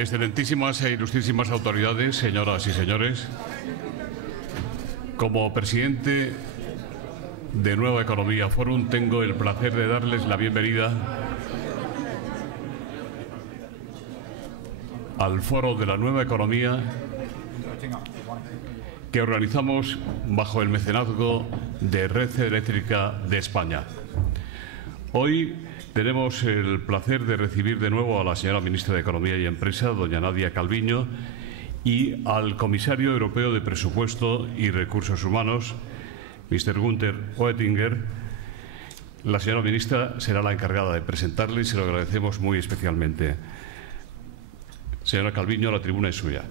Excelentísimas e ilustrísimas autoridades, señoras y señores, como presidente de Nueva Economía Forum tengo el placer de darles la bienvenida al Foro de la Nueva Economía que organizamos bajo el mecenazgo de Red Eléctrica de España. Hoy tenemos el placer de recibir de nuevo a la señora ministra de Economía y Empresa, doña Nadia Calviño, y al comisario europeo de Presupuesto y Recursos Humanos, Mr. Günther Oettinger. La señora ministra será la encargada de presentarle y se lo agradecemos muy especialmente. Señora Calviño, la tribuna es suya.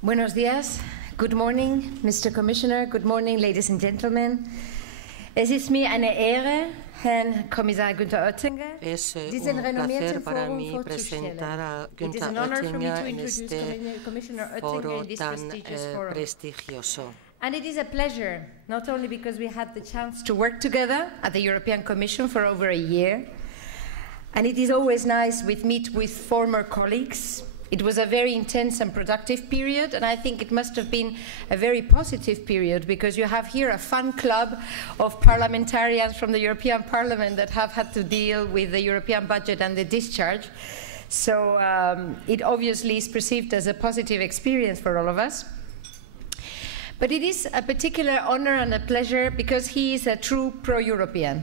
Buenos días. Good morning, Mr. Commissioner. Good morning, ladies and gentlemen. Es ist mir eine Ehre, Herrn Kommissar Günther Oettinger, diesen renommierten Forum vorzustellen. It is an honor for me to introduce Commissioner Oettinger in this prestigious forum. And it is a pleasure, not only because we had the chance to work together at the European Commission for over a year, and it is always nice to meet with former colleagues. It was a very intense and productive period, and I think it must have been a very positive period because you have here a fun club of parliamentarians from the European Parliament that have had to deal with the European budget and the discharge. So it obviously is perceived as a positive experience for all of us. But it is a particular honor and a pleasure because he is a true pro-European.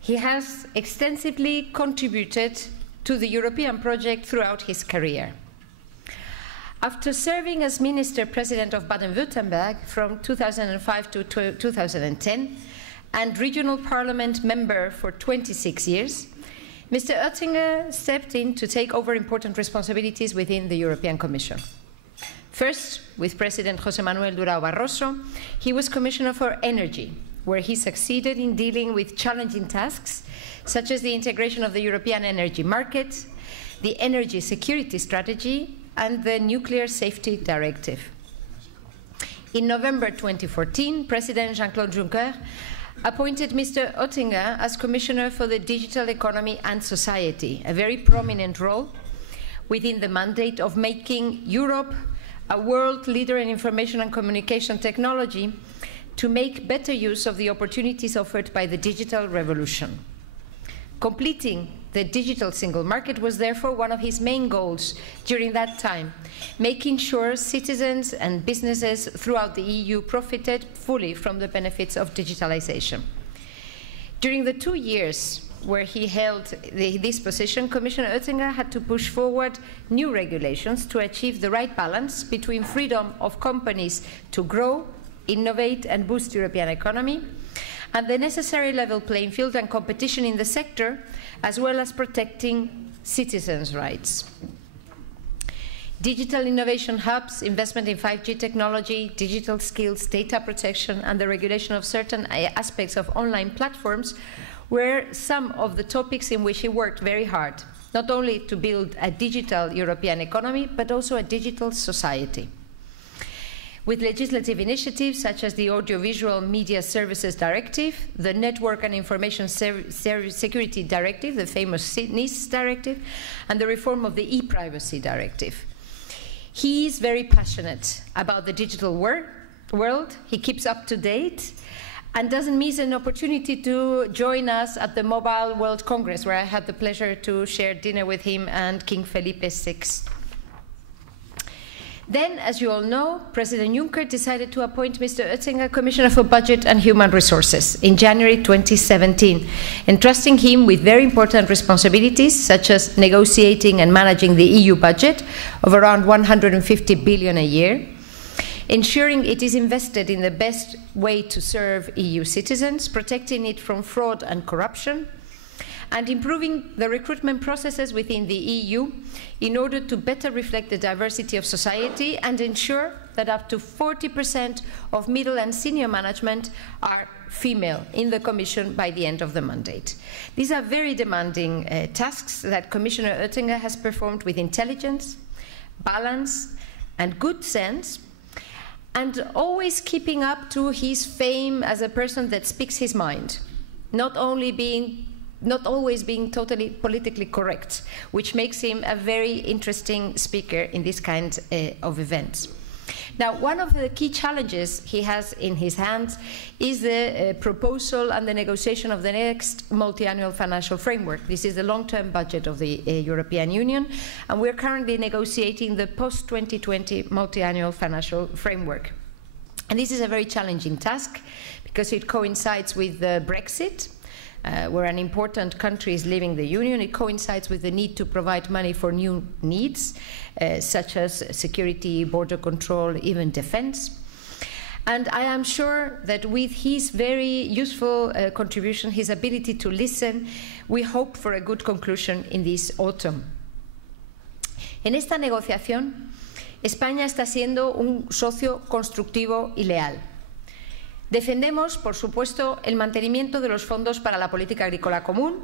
He has extensively contributed to the European project throughout his career. After serving as Minister President of Baden-Württemberg from 2005 to 2010 and Regional Parliament member for 26 years, Mr. Oettinger stepped in to take over important responsibilities within the European Commission. First, with President José Manuel Durão Barroso, he was Commissioner for Energy, where he succeeded in dealing with challenging tasks such as the integration of the European energy market, the energy security strategy, and the Nuclear Safety Directive. In November 2014, President Jean-Claude Juncker appointed Mr. Oettinger as Commissioner for the Digital Economy and Society, a very prominent role within the mandate of making Europe a world leader in information and communication technology to make better use of the opportunities offered by the digital revolution. Completing the digital single market was therefore one of his main goals during that time, making sure citizens and businesses throughout the EU profited fully from the benefits of digitalization. During the 2 years where he held this position, Commissioner Oettinger had to push forward new regulations to achieve the right balance between freedom of companies to grow, innovate and boost the European economy, and the necessary level playing field and competition in the sector, as well as protecting citizens' rights. Digital innovation hubs, investment in 5G technology, digital skills, data protection, and the regulation of certain aspects of online platforms were some of the topics in which he worked very hard, not only to build a digital European economy, but also a digital society. With legislative initiatives such as the Audiovisual Media Services Directive, the Network and Information Security Directive, the famous NIS Directive, and the reform of the e-Privacy Directive. He is very passionate about the digital world. He keeps up to date and doesn't miss an opportunity to join us at the Mobile World Congress, where I had the pleasure to share dinner with him and King Felipe VI. Then, as you all know, President Juncker decided to appoint Mr. Oettinger Commissioner for Budget and Human Resources in January 2017, entrusting him with very important responsibilities such as negotiating and managing the EU budget of around 150 billion a year, ensuring it is invested in the best way to serve EU citizens, protecting it from fraud and corruption, and improving the recruitment processes within the EU in order to better reflect the diversity of society and ensure that up to 40% of middle and senior management are female in the Commission by the end of the mandate. These are very demanding tasks that Commissioner Oettinger has performed with intelligence, balance, and good sense, and always keeping up to his fame as a person that speaks his mind, not always being totally politically correct, which makes him a very interesting speaker in this kind of events. Now, one of the key challenges he has in his hands is the proposal and the negotiation of the next multi-annual financial framework. This is the long-term budget of the European Union, and we're currently negotiating the post-2020 multi-annual financial framework. And this is a very challenging task because it coincides with Brexit, where an important country is leaving the Union. It coincides with the need to provide money for new needs, such as security, border control, even defense. And I am sure that with his very useful contribution, his ability to listen, we hope for a good conclusion in this autumn. En esta negociación, España está siendo un socio constructivo y leal. Defendemos, por supuesto, el mantenimiento de los fondos para la política agrícola común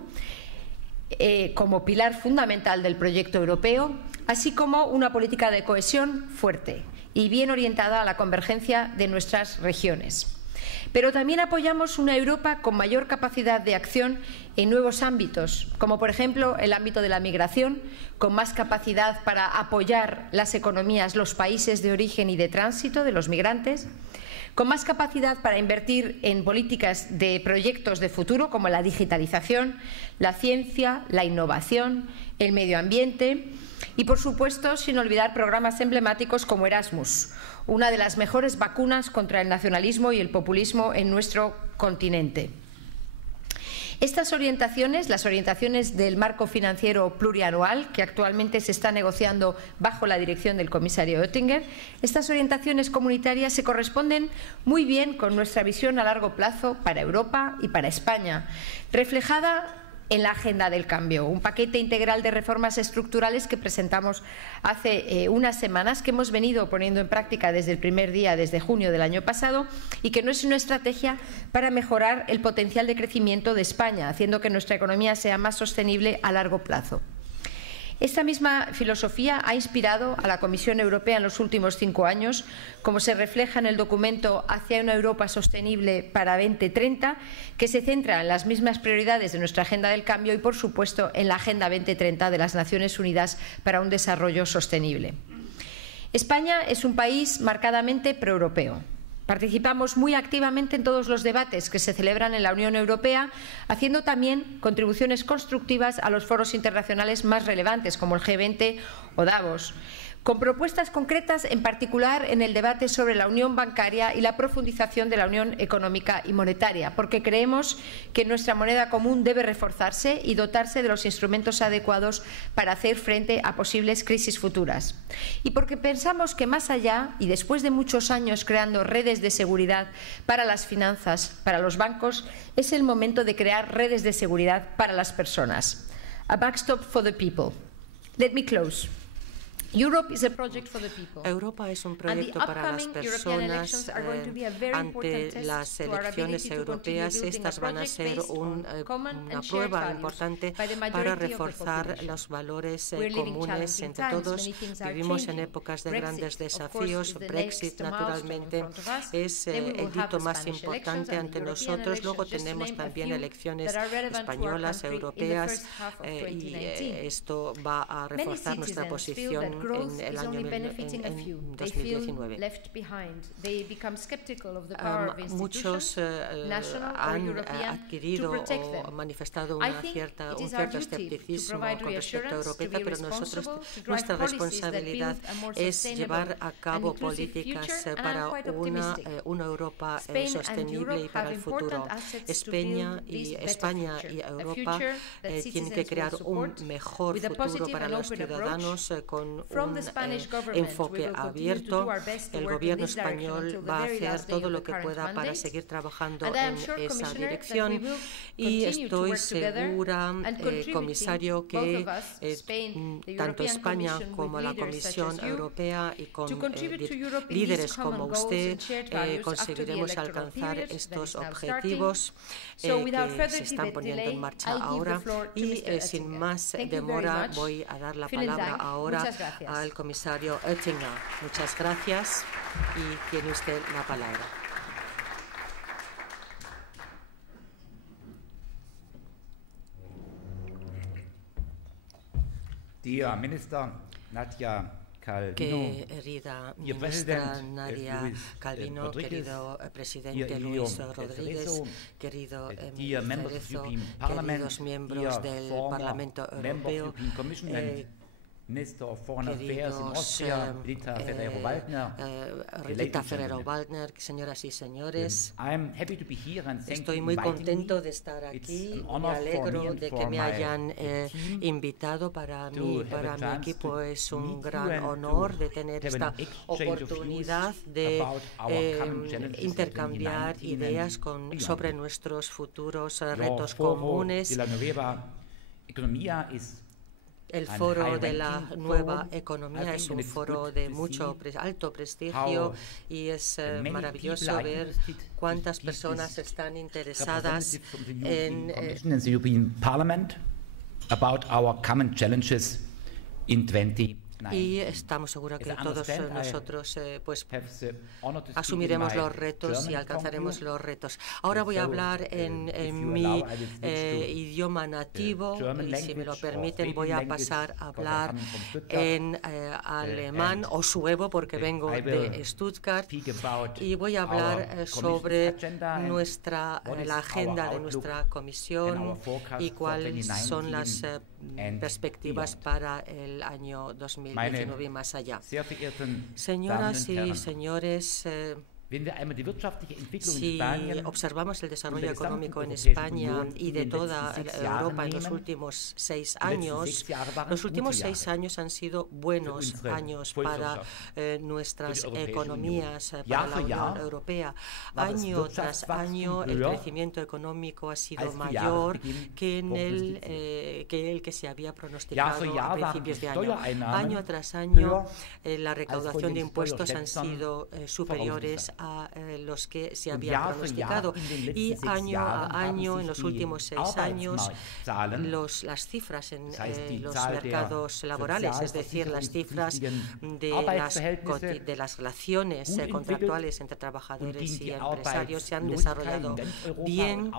como pilar fundamental del proyecto europeo, así como una política de cohesión fuerte y bien orientada a la convergencia de nuestras regiones. Pero también apoyamos una Europa con mayor capacidad de acción en nuevos ámbitos, como por ejemplo el ámbito de la migración, con más capacidad para apoyar las economías, los países de origen y de tránsito de los migrantes, con más capacidad para invertir en políticas de proyectos de futuro como la digitalización, la ciencia, la innovación, el medio ambiente y, por supuesto, sin olvidar programas emblemáticos como Erasmus, una de las mejores vacunas contra el nacionalismo y el populismo en nuestro continente. Estas orientaciones, las orientaciones del marco financiero plurianual, que actualmente se está negociando bajo la dirección del comisario Oettinger, estas orientaciones comunitarias se corresponden muy bien con nuestra visión a largo plazo para Europa y para España, reflejada en la Agenda del Cambio, un paquete integral de reformas estructurales que presentamos hace unas semanas, que hemos venido poniendo en práctica desde el primer día, desde junio del año pasado, y que no es una estrategia para mejorar el potencial de crecimiento de España, haciendo que nuestra economía sea más sostenible a largo plazo. Esta misma filosofía ha inspirado a la Comisión Europea en los últimos 5 años, como se refleja en el documento Hacia una Europa sostenible para 2030, que se centra en las mismas prioridades de nuestra Agenda del Cambio y, por supuesto, en la Agenda 2030 de las Naciones Unidas para un desarrollo sostenible. España es un país marcadamente proeuropeo. Participamos muy activamente en todos los debates que se celebran en la Unión Europea, haciendo también contribuciones constructivas a los foros internacionales más relevantes, como el G20 o Davos, con propuestas concretas, en particular en el debate sobre la unión bancaria y la profundización de la unión económica y monetaria, porque creemos que nuestra moneda común debe reforzarse y dotarse de los instrumentos adecuados para hacer frente a posibles crisis futuras. Y porque pensamos que más allá, y después de muchos años creando redes de seguridad para las finanzas, para los bancos, es el momento de crear redes de seguridad para las personas. A backstop for the people. Let me close. Europa es un proyecto para las personas. Ante las elecciones europeas, estas van a ser una prueba importante para reforzar los valores comunes entre todos. Vivimos en épocas de grandes desafíos. Brexit, naturalmente, es el hito más importante ante nosotros. Luego tenemos también elecciones españolas, europeas, y esto va a reforzar nuestra posición en el año 2019. Muchos han adquirido o manifestado un cierto escepticismo con respecto a Europa, pero nuestra responsabilidad es llevar a cabo políticas para una Europa sostenible y para el futuro. España y Europa tienen que crear un mejor futuro para los ciudadanos con un enfoque abierto. El gobierno español va a hacer todo lo que pueda para seguir trabajando en esa dirección y estoy segura, comisario, que tanto España como la Comisión Europea y con líderes como usted conseguiremos alcanzar estos objetivos que se están poniendo en marcha ahora. Y sin más demora voy a dar la palabra ahora al comisario Oettinger. Muchas gracias y tiene usted la palabra. Dear Minister Nadia Calvino, querida ministra Nadia Calvino, querido presidente Luis Rodríguez, querido Cerezo, queridos miembros del Parlamento Europeo, Minister of Foreign Affairs in Austria, Rita Ferrero-Waldner, señoras y señores, I'm happy to be here and thank estoy you muy inviting contento me. de estar aquí. It's an Me honor for me alegro and de for que me my hayan team invitado. Para to mí y have para a mi chance equipo to es un meet you gran and honor to de tener have esta an exchange of oportunidad views de about our common challenges in intercambiar 2019 ideas and beyond. sobre nuestros futuros Your retos Foro comunes. de la Nueva Economía is El Foro de la Nueva Economía es un foro de mucho alto prestigio y es maravilloso ver cuántas personas están interesadas en the European Parliament about our common challenges in 2019. y estamos seguros que todos nosotros pues asumiremos los retos y alcanzaremos los retos. Ahora voy a hablar en mi idioma nativo y si me lo permiten voy a pasar a hablar en alemán o suevo porque vengo de Stuttgart y voy a hablar sobre la agenda de nuestra comisión y cuáles son las perspectivas para el año 2019 y más allá. Señoras y señores, si observamos el desarrollo económico en España y de toda Europa en los últimos 6 años, los últimos 6 años han sido buenos años para nuestras economías, para la Unión Europea. Año tras año el crecimiento económico ha sido mayor que el que se había pronosticado a principios de año. Año tras año la recaudación de impuestos han sido superiores a los que se habían pronosticado y año a año en los últimos 6 años las cifras en los mercados laborales, es decir, las cifras de las relaciones contractuales entre trabajadores y empresarios se han desarrollado bien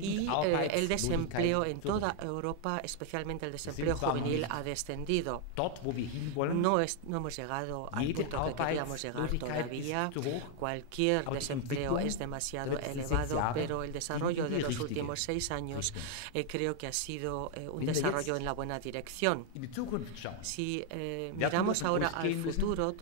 y el desempleo en toda Europa, especialmente el desempleo juvenil, ha descendido. No hemos llegado al punto que queríamos llegar todavía. Cualquier desempleo es demasiado elevado, pero el desarrollo de los últimos 6 años creo que ha sido un desarrollo en la buena dirección. Si miramos ahora al futuro,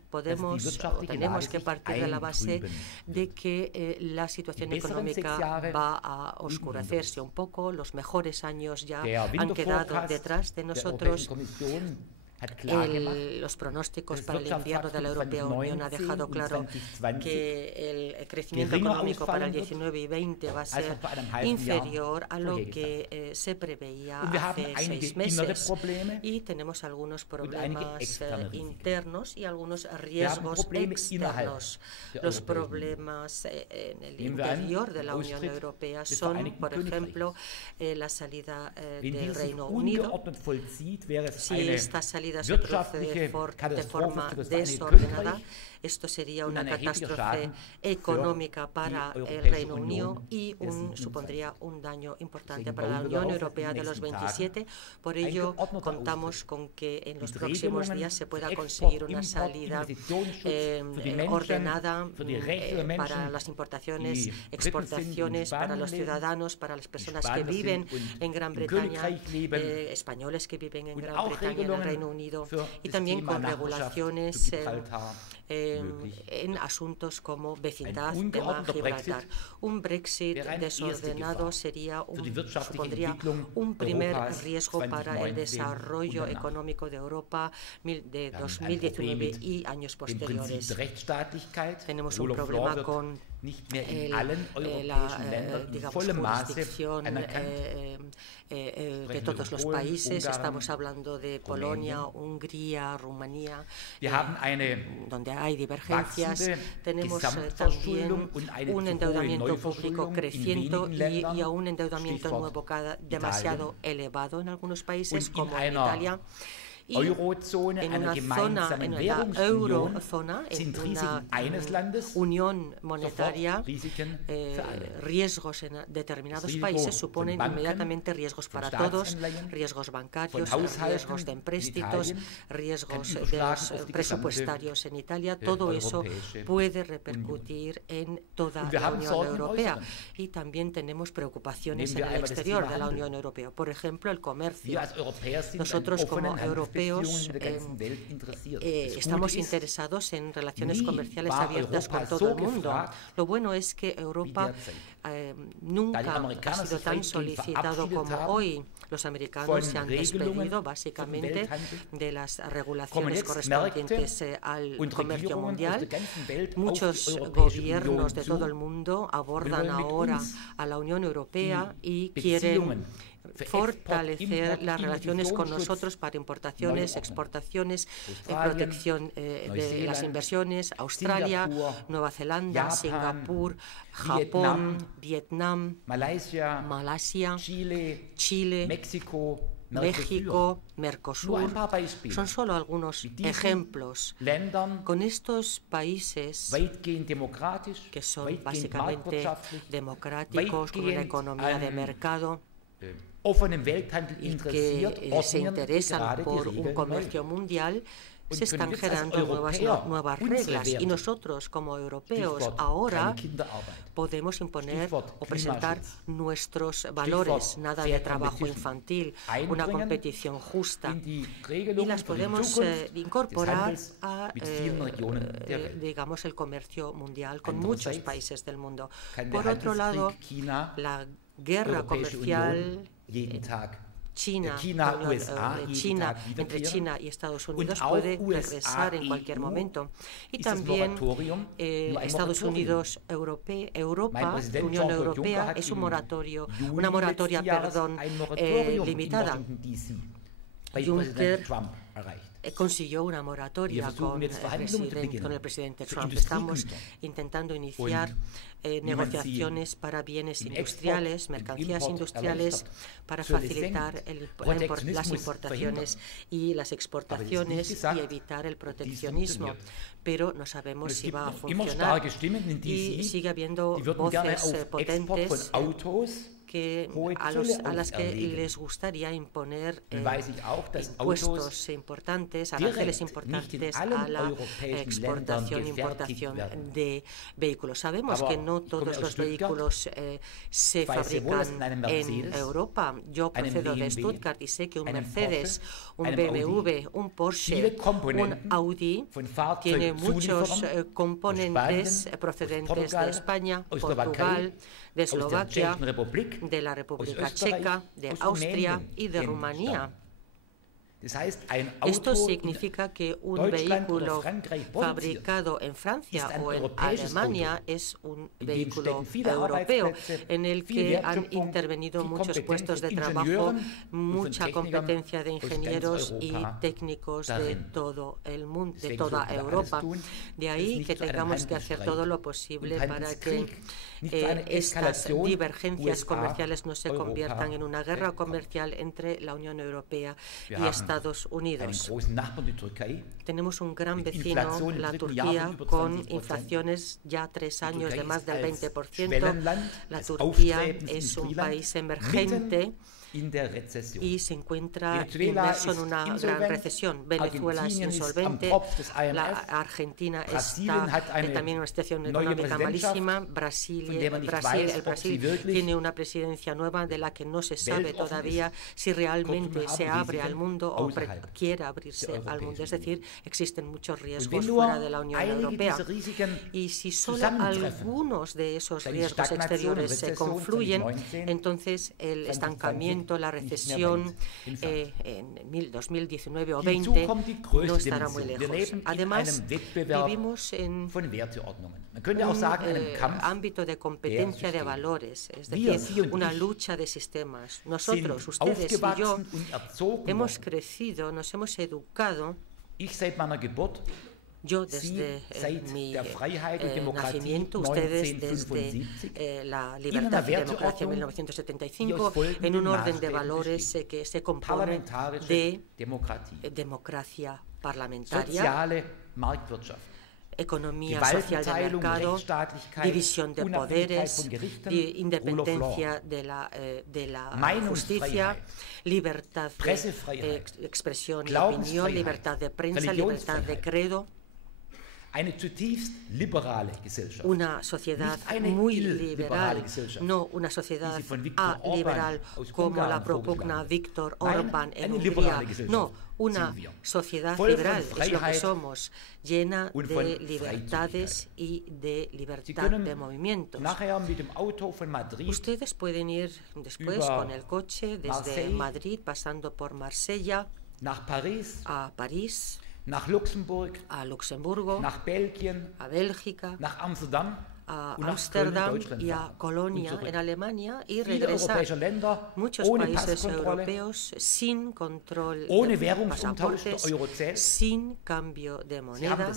tenemos que partir de la base de que la situación económica va a oscurecerse un poco. Los mejores años ya han quedado detrás de nosotros. Los pronósticos para el invierno de la Europea Unión ha dejado claro que el crecimiento económico para el 19 y 20 va a ser inferior a lo que se preveía hace 6 meses. Y tenemos algunos problemas internos y algunos riesgos externos. Los problemas en el interior de la Unión Europea son, por ejemplo, la salida del Reino Unido. Si esta salida se produce de forma desordenada, esto sería una catástrofe económica para el Reino Unido y supondría un daño importante para la Unión Europea de los 27. Por ello, contamos con que en los próximos días se pueda conseguir una salida ordenada para las importaciones, exportaciones, para los ciudadanos, para las personas que viven en Gran Bretaña, españoles que viven en Gran Bretaña, en el Reino Unido, y también con regulaciones en asuntos como vecindad, tema Gibraltar. Un Brexit desordenado supondría un primer riesgo para el desarrollo económico de Europa de 2019 y años posteriores. Tenemos un problema con la jurisdicción de todos los países. Estamos hablando de Polonia, Hungría, Rumanía, donde hay divergencias. Tenemos también un endeudamiento público creciente y a un endeudamiento nuevo demasiado elevado en algunos países, como en Italia. y en una zona, en la eurozona, en una unión monetaria, riesgos en determinados países suponen inmediatamente riesgos para todos, riesgos bancarios, riesgos de empréstitos, riesgos de los presupuestarios en Italia. Todo eso puede repercutir en toda la Unión Europea. Y también tenemos preocupaciones en el exterior de la Unión Europea. Por ejemplo, el comercio. Nosotros como europeos estamos interesados en relaciones comerciales abiertas con todo el mundo. Lo bueno es que Europa nunca ha sido tan solicitado como hoy. Los americanos se han despedido básicamente de las regulaciones correspondientes al comercio mundial. Muchos gobiernos de todo el mundo abordan ahora a la Unión Europea y quieren fortalecer las relaciones con nosotros para importaciones, exportaciones, protección de las inversiones, Australia, Nueva Zelanda, Singapur, Japón, Vietnam, Malasia, Chile, México, Mercosur, son solo algunos ejemplos. Con estos países que son básicamente democráticos, con una economía de mercado, y que se interesan por un comercio mundial, se están generando nuevas reglas. Y nosotros, como europeos, ahora podemos imponer o presentar nuestros valores. Nada de trabajo infantil, una competición justa. Y las podemos incorporar a, digamos, el comercio mundial con muchos países del mundo. Por otro lado, la guerra comercial entre China y Estados Unidos puede regresar en cualquier momento. Y también Estados Unidos, Europa, Unión Europea, es una moratoria limitada. Juncker consiguió una moratoria con el presidente Trump. Estamos intentando iniciar negociaciones para bienes industriales, mercancías industriales, para facilitar las importaciones y las exportaciones y evitar el proteccionismo. Pero no sabemos si va a funcionar y sigue habiendo voces potentes a las que les gustaría imponer impuestos importantes, aranceles importantes a la exportación e importación de vehículos. Sabemos que no todos los vehículos se fabrican en Europa. Yo procedo de Stuttgart y sé que un Mercedes, un BMW, un Porsche, un Audi tiene muchos componentes procedentes de España, Portugal, de Eslovaquia, de la República Checa, de Austria y de Rumanía. Esto significa que un vehículo fabricado en Francia o en Alemania es un vehículo europeo en el que han intervenido muchos puestos de trabajo, mucha competencia de ingenieros y técnicos de todo el mundo, de toda Europa. De ahí que tengamos que hacer todo lo posible para que estas divergencias comerciales no se conviertan en una guerra comercial entre la Unión Europea y Estados Unidos. Tenemos un gran vecino, la Turquía, con inflaciones ya 3 años de más del 20%. La Turquía es un país emergente y se encuentra inmerso en una gran recesión. Venezuela es insolvente, la Argentina está también en una situación económica malísima, el Brasil tiene una presidencia nueva de la que no se sabe todavía si realmente se abre al mundo o quiere abrirse al mundo. Es decir, existen muchos riesgos fuera de la Unión Europea. Y si solo algunos de esos riesgos exteriores se confluyen, entonces el estancamiento, la recesión en 2019 o 20 no estará muy lejos. Además, vivimos en un ámbito de competencia de valores, es decir, una lucha de sistemas. Nosotros, ustedes y yo, hemos crecido, nos hemos educado Yo desde mi nacimiento, ustedes desde la libertad y democracia en 1975, en un orden de valores que se compone de democracia parlamentaria, economía social de mercado, división de poderes, independencia de la justicia, libertad de expresión y opinión, libertad de prensa, libertad de credo. Una sociedad muy liberal, no una sociedad liberal como la propugna Viktor Orbán en Hungría, no, una sociedad liberal es lo que somos, llena de libertades y de libertad de movimientos. Ustedes pueden ir después con el coche desde Madrid, pasando por Marsella, a París, a Luxemburgo, a Bélgica, a Ámsterdam y a Colonia en Alemania y regresar. Muchos países europeos sin control de pasaportes, sin cambio de moneda.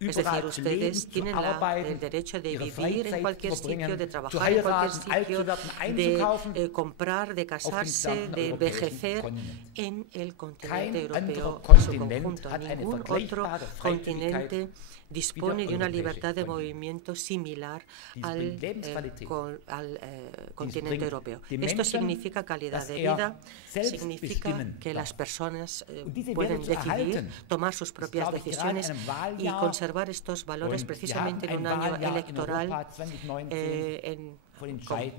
Es decir, ustedes tienen el derecho de vivir en cualquier sitio, de trabajar en cualquier sitio, de comprar, de casarse, de envejecer en el continente europeo en su conjunto. Ningún otro continente dispone de una libertad de movimiento similar al continente europeo. Esto significa calidad de vida, significa que las personas pueden decidir, tomar sus propias decisiones y conservar estos valores precisamente en un año electoral, en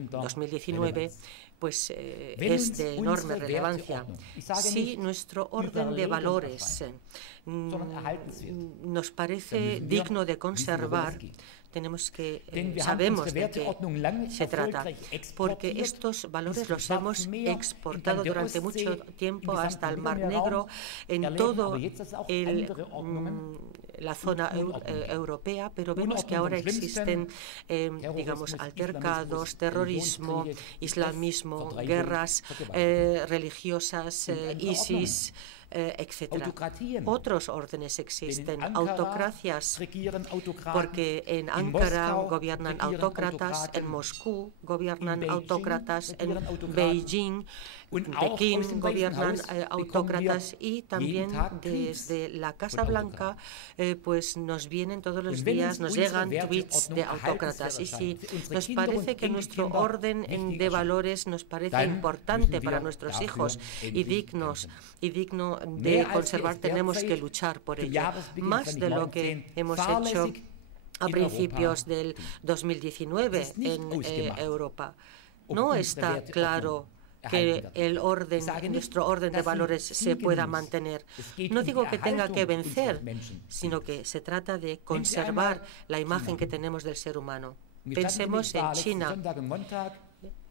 2019, pues es de enorme relevancia. Si nuestro orden de valores nos parece digno de conservar, tenemos que sabemos de qué se trata, porque estos valores los hemos exportado durante mucho tiempo hasta el Mar Negro, en todo la zona europea, pero vemos que ahora existen, digamos, altercados, terrorismo, islamismo, guerras religiosas, ISIS, etcétera. Otros órdenes existen, autocracias, porque en Ankara gobiernan autócratas, en Moscú gobiernan autócratas, en Beijing, Pekín gobiernan autócratas, y también desde la Casa Blanca pues nos vienen todos los días, nos llegan tweets de autócratas. Y si nos parece que nuestro orden de valores nos parece importante para nuestros hijos y digno de conservar, tenemos que luchar por ello, más de lo que hemos hecho a principios del 2019 en Europa. No está claro que nuestro orden de valores se pueda mantener. No digo que tenga que vencer, sino que se trata de conservar la imagen que tenemos del ser humano. Pensemos en China.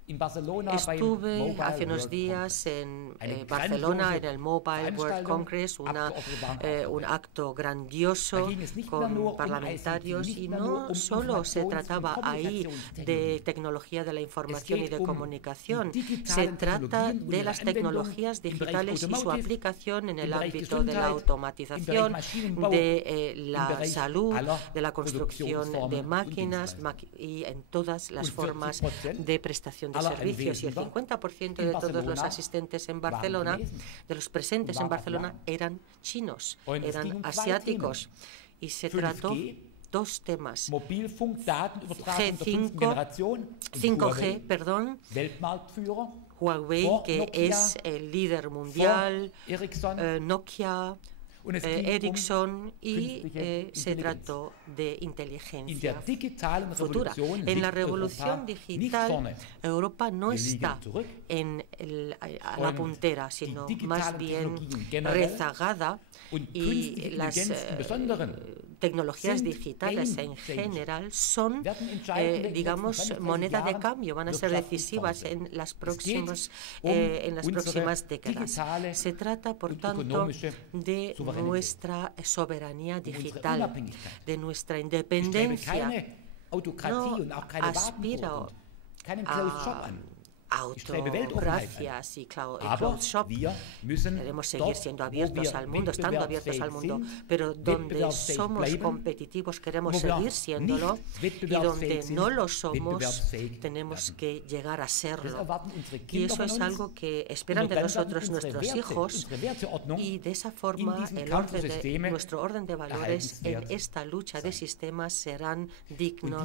Estuve hace unos días en Barcelona en el Mobile World Congress, un acto grandioso con parlamentarios, y no solo se trataba ahí de tecnología de la información y de comunicación, se trata de las tecnologías digitales y su aplicación en el ámbito de la automatización, de la salud, de la construcción de máquinas y en todas las formas de prestación de servicios. Y el 50% de todos los asistentes en Barcelona, de los presentes en Barcelona, eran chinos, eran asiáticos. Y se trató dos temas: 5G, Huawei, que es el líder mundial, Nokia, Ericsson, y se trató de inteligencia futura. En la revolución digital, Europa no está a la puntera, sino más bien rezagada, y las tecnologías digitales en general son, digamos, moneda de cambio, van a ser decisivas en las próximas décadas. Se trata, por tanto, de nuestra soberanía digital, de nuestra independencia. No aspiro a autogracias y clothes shop. Debemos seguir siendo abiertos al mundo, estando abiertos al mundo, pero donde somos competitivos queremos seguir siéndolo, y donde no lo somos tenemos que llegar a serlo. Y eso es algo que esperan de nosotros nuestros hijos, y de esa forma nuestro orden de valores en esta lucha de sistemas será digno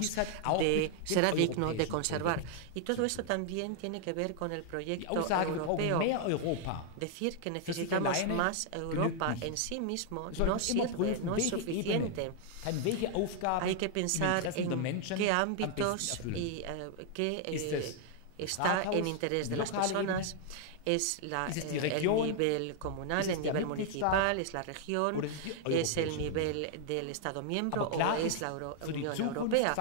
de conservar. Y todo eso también tiene que ver con el proyecto europeo. Decir que necesitamos más Europa en sí mismo no sirve, no es suficiente. Hay que pensar en qué ámbitos y qué está en interés de las personas. Es el nivel comunal, el nivel municipal, es la región, es el nivel del Estado miembro o es la Unión Europea.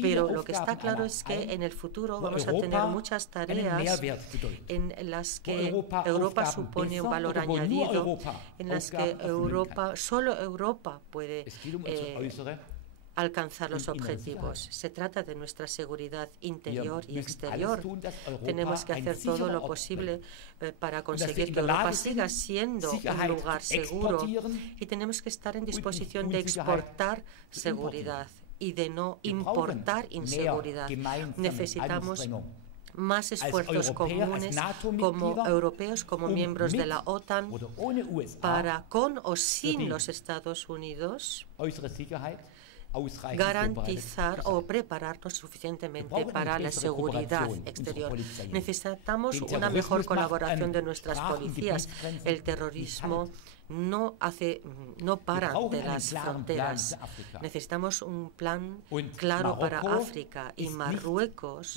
Pero lo que está claro es que en el futuro vamos a tener muchas tareas en las que Europa supone un valor añadido, en las que solo Europa puede alcanzar los objetivos. Se trata de nuestra seguridad interior y exterior. Tenemos que hacer todo lo posible para conseguir que Europa siga siendo un lugar seguro, y tenemos que estar en disposición de exportar seguridad y de no importar inseguridad. Necesitamos más esfuerzos comunes como europeos, como miembros de la OTAN, para, con o sin los Estados Unidos, garantizar o prepararnos suficienmente para la seguridad exterior. Necesitamos una mejor colaboración de nuestras policías. El terrorismo no para ante las fronteras. Necesitamos un plan claro para África, y Marruecos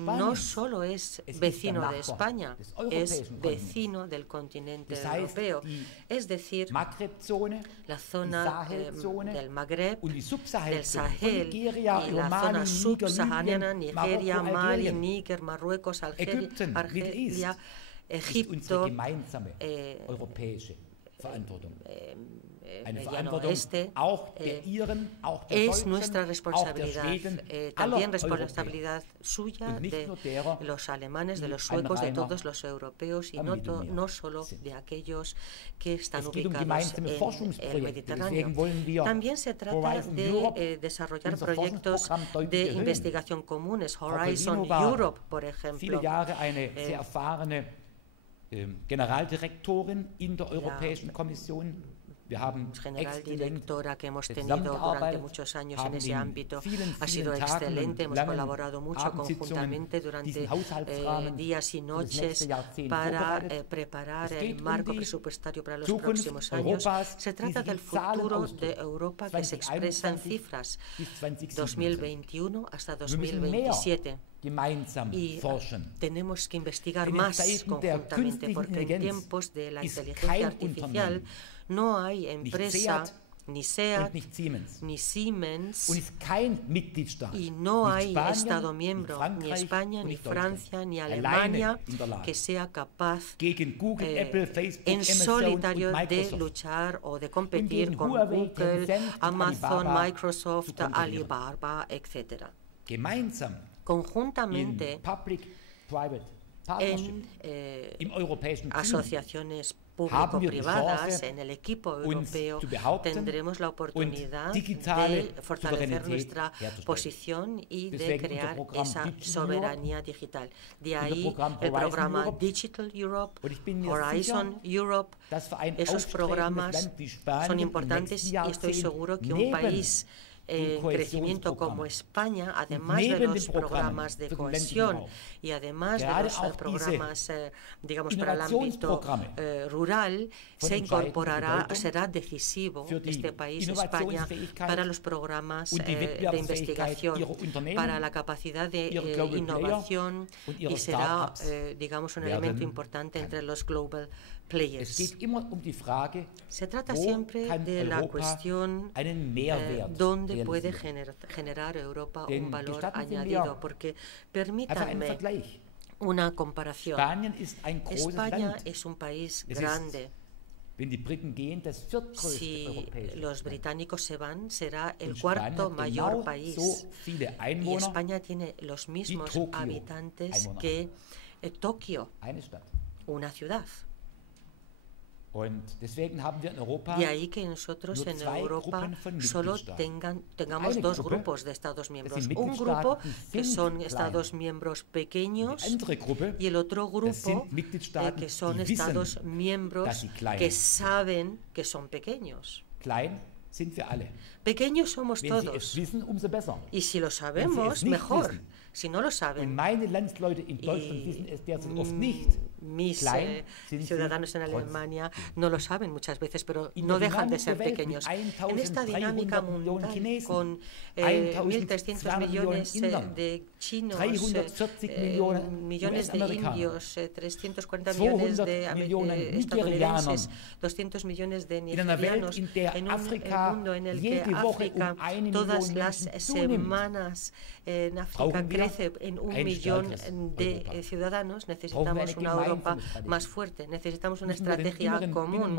no solo es vecino de España, es vecino del continente europeo, es decir, la zona del Magreb, del Sahel y la zona subsahariana, Nigeria, Mali, Níger, Marruecos, Argelia, Egipto, Mediano Oeste, es nuestra responsabilidad, también responsabilidad suya, de los alemanes, de los suecos, de todos los europeos, y no solo de aquellos que están ubicados en el Mediterráneo. También se trata de desarrollar proyectos de investigación comunes, Horizon Europe, por ejemplo. Generaldirektorin in der Europäischen Kommission. Generaldirectora que hemos tenido durante muchos años en ese ámbito. Ha sido excelente, hemos colaborado mucho conjuntamente durante días y noches para preparar el marco presupuestario para los próximos años. Se trata del futuro de Europa que se expresa en cifras, 2021 hasta 2027. Y tenemos que investigar más conjuntamente, porque en tiempos de la inteligencia artificial no hay empresa, ni SEAT, ni Siemens, y no hay Estado miembro, ni España, ni Francia, ni Alemania, que sea capaz en solitario de luchar o de competir con Google, Amazon, Microsoft, Alibaba, etc. Conjuntamente, en asociaciones público-privadas, en el equipo europeo, tendremos la oportunidad de fortalecer nuestra posición y de crear esa soberanía digital. De ahí el programa Digital Europe, Horizon Europe. Esos programas son importantes, y estoy seguro que un país en crecimiento como España, además de los programas de cohesión y además de los programas, digamos, para el ámbito rural, se incorporará, será decisivo este país, España, para los programas de investigación, para la capacidad de innovación, y será, digamos, un elemento importante entre los global players. Se trata siempre de la cuestión dónde puede generar Europa un valor añadido, porque permítanme una comparación. España es un país grande, Si los británicos se van, será el cuarto mayor país. Y España tiene los mismos habitantes que Tokio, una ciudad. De ahí que nosotros en Europa solo tengamos dos grupos de Estados miembros. Un grupo que son Estados miembros pequeños y el otro grupo que son Estados miembros que saben que son pequeños. Pequeños somos todos. Y si lo sabemos, mejor. Si no lo saben, mis ciudadanos en Alemania no lo saben muchas veces, pero no dejan de ser pequeños. En esta dinámica mundial, con 1.300 millones de chinos, millones de indios, 340 millones de estadounidenses, 200 millones de nigerianos, en un mundo en el que África todas las semanas en África crece en 1 millón de ciudadanos, necesitamos una Europa más fuerte, necesitamos una estrategia común,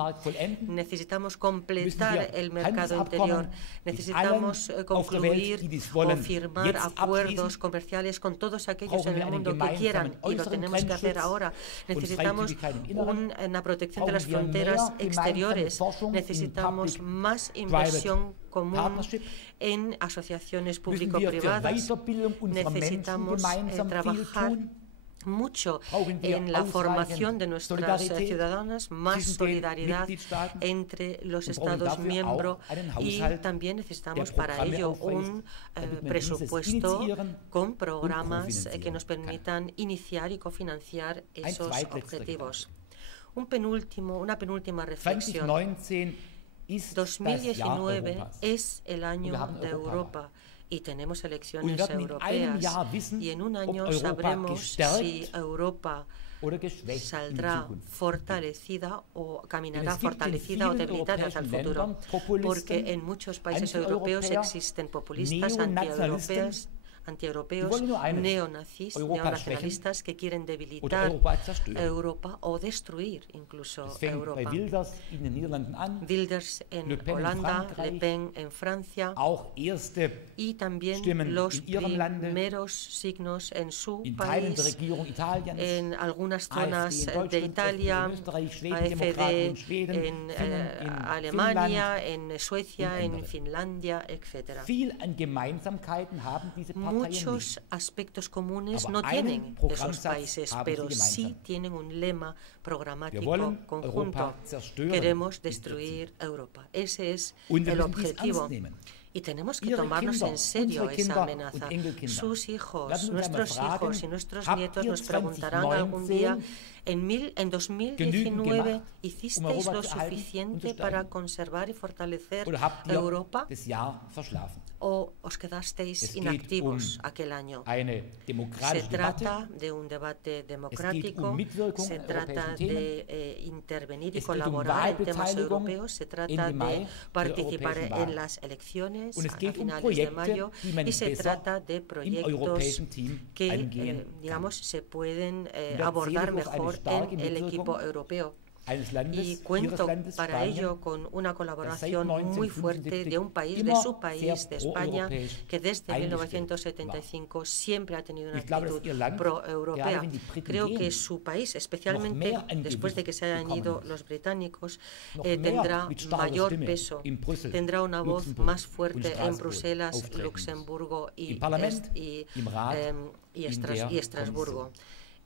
necesitamos completar el mercado interior, necesitamos concluir o firmar acuerdos comerciales con todos aquellos en el mundo que quieran, y lo tenemos que hacer ahora. Necesitamos una protección de las fronteras exteriores, necesitamos más inversión común en asociaciones público-privadas, necesitamos trabajar mucho en la formación de nuestras ciudadanas, más solidaridad entre los Estados miembros, y también necesitamos para ello un presupuesto con programas que nos permitan iniciar y cofinanciar esos objetivos. Una penúltima reflexión. 2019 es el año de Europa y tenemos elecciones europeas, y en un año sabremos si Europa saldrá fortalecida o caminará fortalecida o debilitada hacia el futuro, porque en muchos países europeos existen populistas antieuropeos, neonacionalistas que quieren debilitar Europa o destruir incluso Europa. Wilders en Holanda, Le Pen en Francia, y también los primeros signos en su país, en algunas zonas de Italia, AfD en Alemania, en Suecia, en Finlandia, etc. Muchos aspectos comunes no tienen esos países, pero sí tienen un lema programático conjunto. Queremos destruir Europa. Ese es el objetivo. Y tenemos que tomarnos en serio esa amenaza. Sus hijos, nuestros hijos y nuestros nietos nos preguntarán algún día: en 2019 ¿hicisteis lo suficiente para conservar y fortalecer Europa? ¿O os quedasteis inactivos aquel año? Se trata de un debate democrático, se trata de intervenir y colaborar en temas europeos, se trata de participar en las elecciones a finales de mayo, y se trata de proyectos que, digamos, se pueden abordar mejor en el equipo europeo. Y cuento para ello con una colaboración muy fuerte de un país, de su país, de España, que desde 1975 siempre ha tenido una actitud pro-europea. Creo que su país, especialmente después de que se hayan ido los británicos, tendrá mayor peso, tendrá una voz más fuerte en Bruselas, Luxemburgo y Estrasburgo,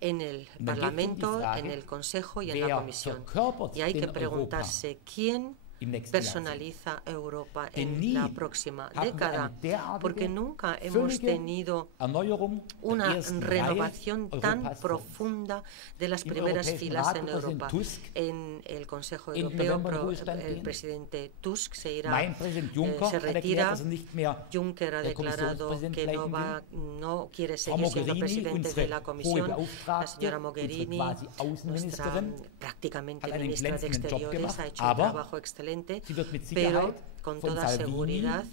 en el Parlamento, en el Consejo y en la Comisión. Y hay que preguntarse quién personaliza Europa en la próxima década, porque nunca hemos tenido una renovación tan profunda de las primeras filas en Europa. En el Consejo Europeo, el presidente Tusk se irá, se retira. Juncker ha declarado que no quiere seguir siendo presidente de la Comisión. La señora Mogherini, nuestra prácticamente ministra de Exteriores, ha hecho un trabajo excelente, pero con toda seguridad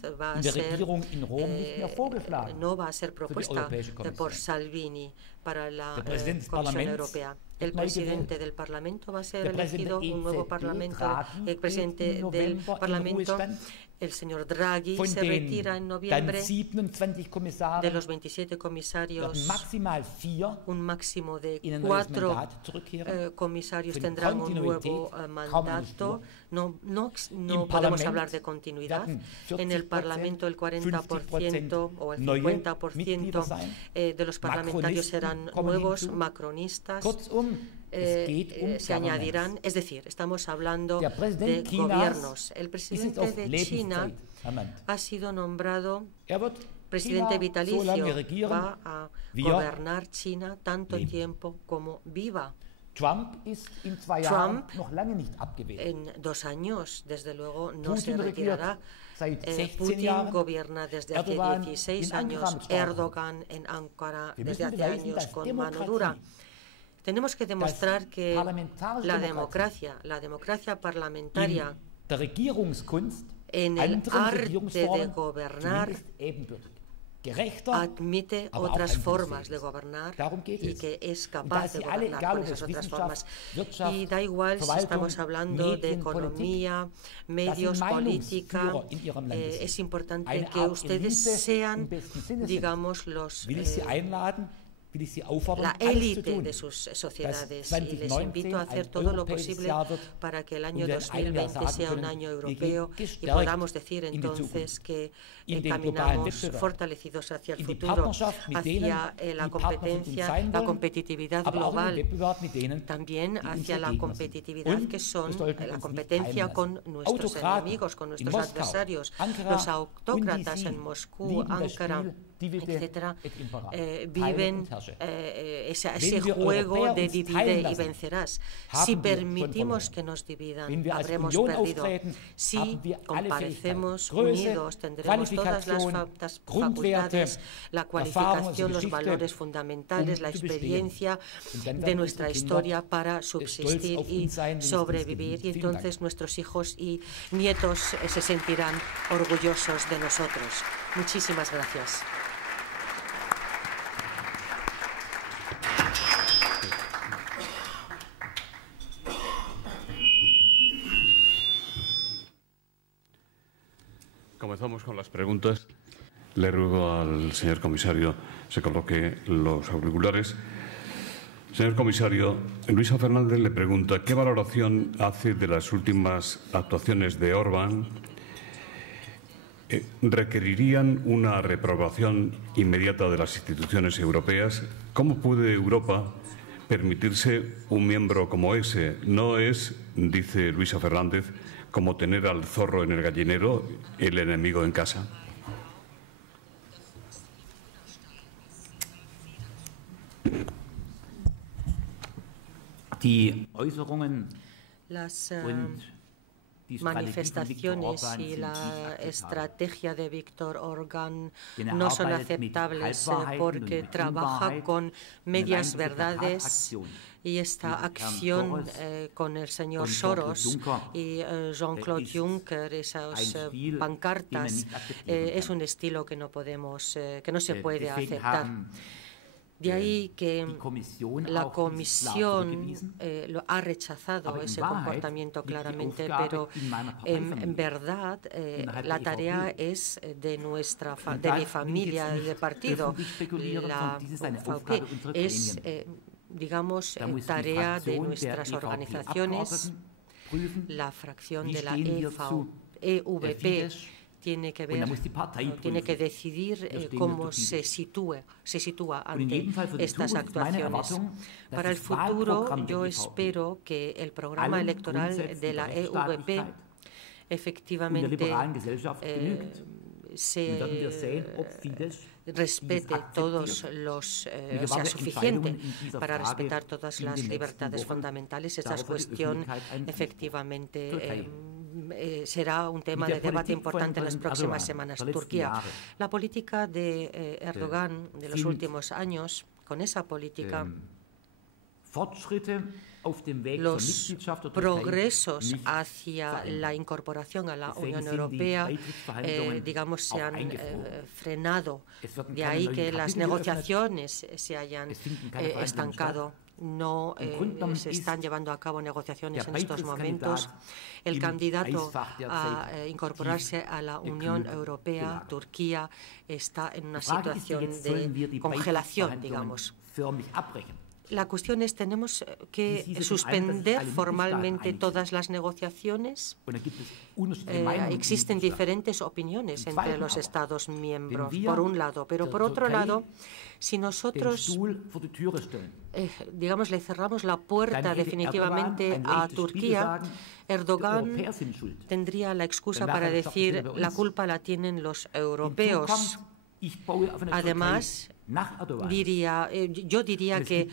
no va a ser propuesta por Salvini para la Comisión Europea. El presidente del Parlamento va a ser elegido, un nuevo Parlamento, el presidente del Parlamento, el señor Draghi, se retira en noviembre. De los 27 comisarios, un máximo de 4 comisarios tendrán un nuevo mandato. No podemos hablar de continuidad. En el Parlamento el 40% o el 50% de los parlamentarios serán nuevos, macronistas. Se añadirán, es decir, estamos hablando de gobiernos. El presidente de China ha sido nombrado presidente vitalicio, va a gobernar China tanto tiempo como viva. Trump en 2 años, desde luego, no se retirará. Putin gobierna desde hace 16 años, Erdogan en Ankara desde hace años con mano dura. Tenemos que demostrar que la democracia parlamentaria, en el arte de gobernar, admite otras formas de gobernar y que es capaz de gobernar con esas otras formas. Y da igual si estamos hablando de economía, medios, política, es importante que ustedes sean, digamos, la élite de sus sociedades, y les invito a hacer todo lo posible para que el año 2020 sea un año europeo y podamos decir entonces que caminamos fortalecidos hacia el futuro, hacia la competencia, la competitividad global, también hacia la competitividad que son la competencia con nuestros enemigos, con nuestros adversarios, los autócratas en Moscú, Ankara, etcétera, viven ese juego de divide y vencerás. Si permitimos que nos dividan, habremos perdido. Si comparecemos unidos, tendremos todas las facultades, la cualificación, los valores fundamentales, la experiencia de nuestra historia para subsistir y sobrevivir, y entonces nuestros hijos y nietos se sentirán orgullosos de nosotros. Muchísimas gracias. Comenzamos con las preguntas. Le ruego al señor comisario se coloque los auriculares. Señor comisario, Luisa Fernández le pregunta ¿qué valoración hace de las últimas actuaciones de Orbán? ¿Requerirían una reprobación inmediata de las instituciones europeas? ¿Cómo puede Europa permitirse un miembro como ese? No es, dice Luisa Fernández, como tener al zorro en el gallinero, el enemigo en casa. Las manifestaciones y la estrategia de Víctor Orbán no son aceptables porque trabaja con medias verdades, y esta acción con el señor Soros y Jean-Claude Juncker, esas pancartas, es un estilo que no se puede aceptar. De ahí que la Comisión lo ha rechazado ese comportamiento claramente, pero en verdad la tarea es de mi familia de partido. La UVP es, digamos, tarea de nuestras organizaciones. La fracción de la EVP tiene que decidir cómo se sitúa ante estas actuaciones. Para el futuro, yo espero que el programa electoral de la EVP efectivamente respete todos sea suficiente para respetar todas las libertades fundamentales. Esa cuestión efectivamente será un tema de debate importante en las próximas semanas. Turquía. La política de Erdogan de los últimos años, con esa política, los progresos hacia la incorporación a la Unión Europea, digamos, se han frenado. De ahí que las negociaciones se hayan estancado. no se están llevando a cabo negociaciones en estos momentos. El candidato a incorporarse a la Unión Europea, Turquía, está en una situación de congelación, digamos. La cuestión es, ¿tenemos que suspender formalmente todas las negociaciones? Existen diferentes opiniones entre los Estados miembros, por un lado, pero por otro lado, si nosotros, digamos, le cerramos la puerta definitivamente a Turquía, Erdogan tendría la excusa para decir la culpa la tienen los europeos. Además, yo diría que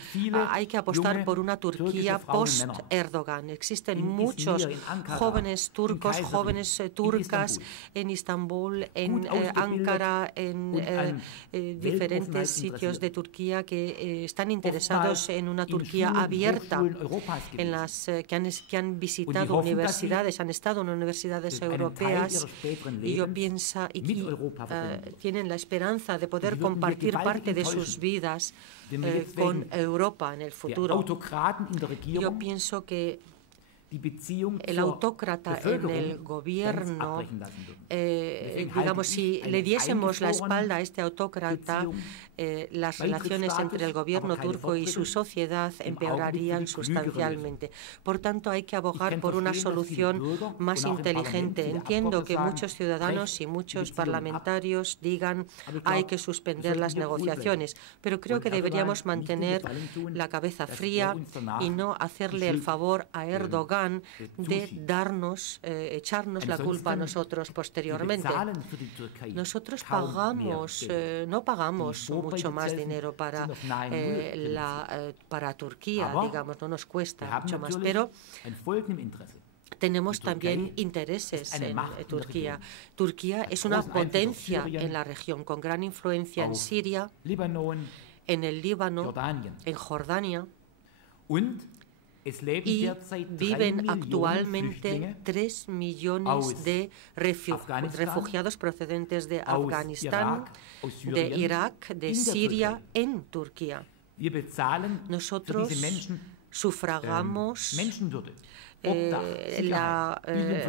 hay que apostar por una Turquía post-Erdogan. Existen muchos jóvenes turcos, jóvenes turcas en Estambul, en Ankara, en diferentes sitios de Turquía que están interesados en una Turquía abierta, en las que han visitado universidades, han estado en universidades europeas y yo pienso y tienen la esperanza de poder compartir parte de sus vidas con Europa en el futuro. Yo pienso que el autócrata en el gobierno, digamos, si le diésemos la espalda a este autócrata, las relaciones entre el gobierno turco y su sociedad empeorarían sustancialmente. Por tanto, hay que abogar por una solución más inteligente. Entiendo que muchos ciudadanos y muchos parlamentarios digan hay que suspender las negociaciones, pero creo que deberíamos mantener la cabeza fría y no hacerle el favor a Erdogan de echarnos la culpa a nosotros posteriormente. Nosotros no pagamos mucho más dinero para Turquía, digamos, no nos cuesta mucho más, pero tenemos también intereses en Turquía. Turquía es una potencia en la región, con gran influencia en Siria, en el Líbano, en Jordania, y viven actualmente 3 millones de refugiados procedentes de Afganistán, de Irak, de Siria, en Turquía. Nosotros sufragamos la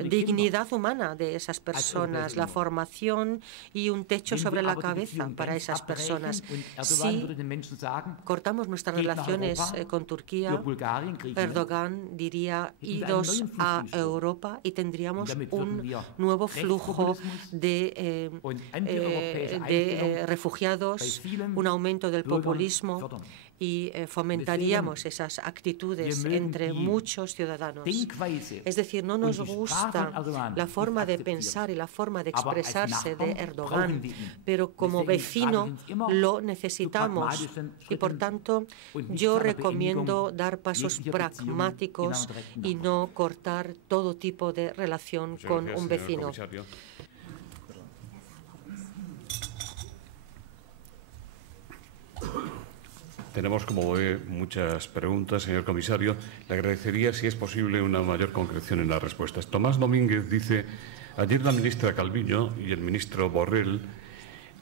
dignidad humana de esas personas, la formación y un techo sobre la cabeza para esas personas. Si cortamos nuestras relaciones con Turquía, Erdogan diría idos a Europa y tendríamos un nuevo flujo de refugiados, un aumento del populismo y fomentaríamos esas actitudes entre muchos ciudadanos. Es decir, no nos gusta la forma de pensar y la forma de expresarse de Erdogan, pero como vecino lo necesitamos y, por tanto, yo recomiendo dar pasos pragmáticos y no cortar todo tipo de relación con un vecino. Tenemos, como ve, muchas preguntas, señor comisario. Le agradecería, si es posible, una mayor concreción en las respuestas. Tomás Domínguez dice: ayer la ministra Calviño y el ministro Borrell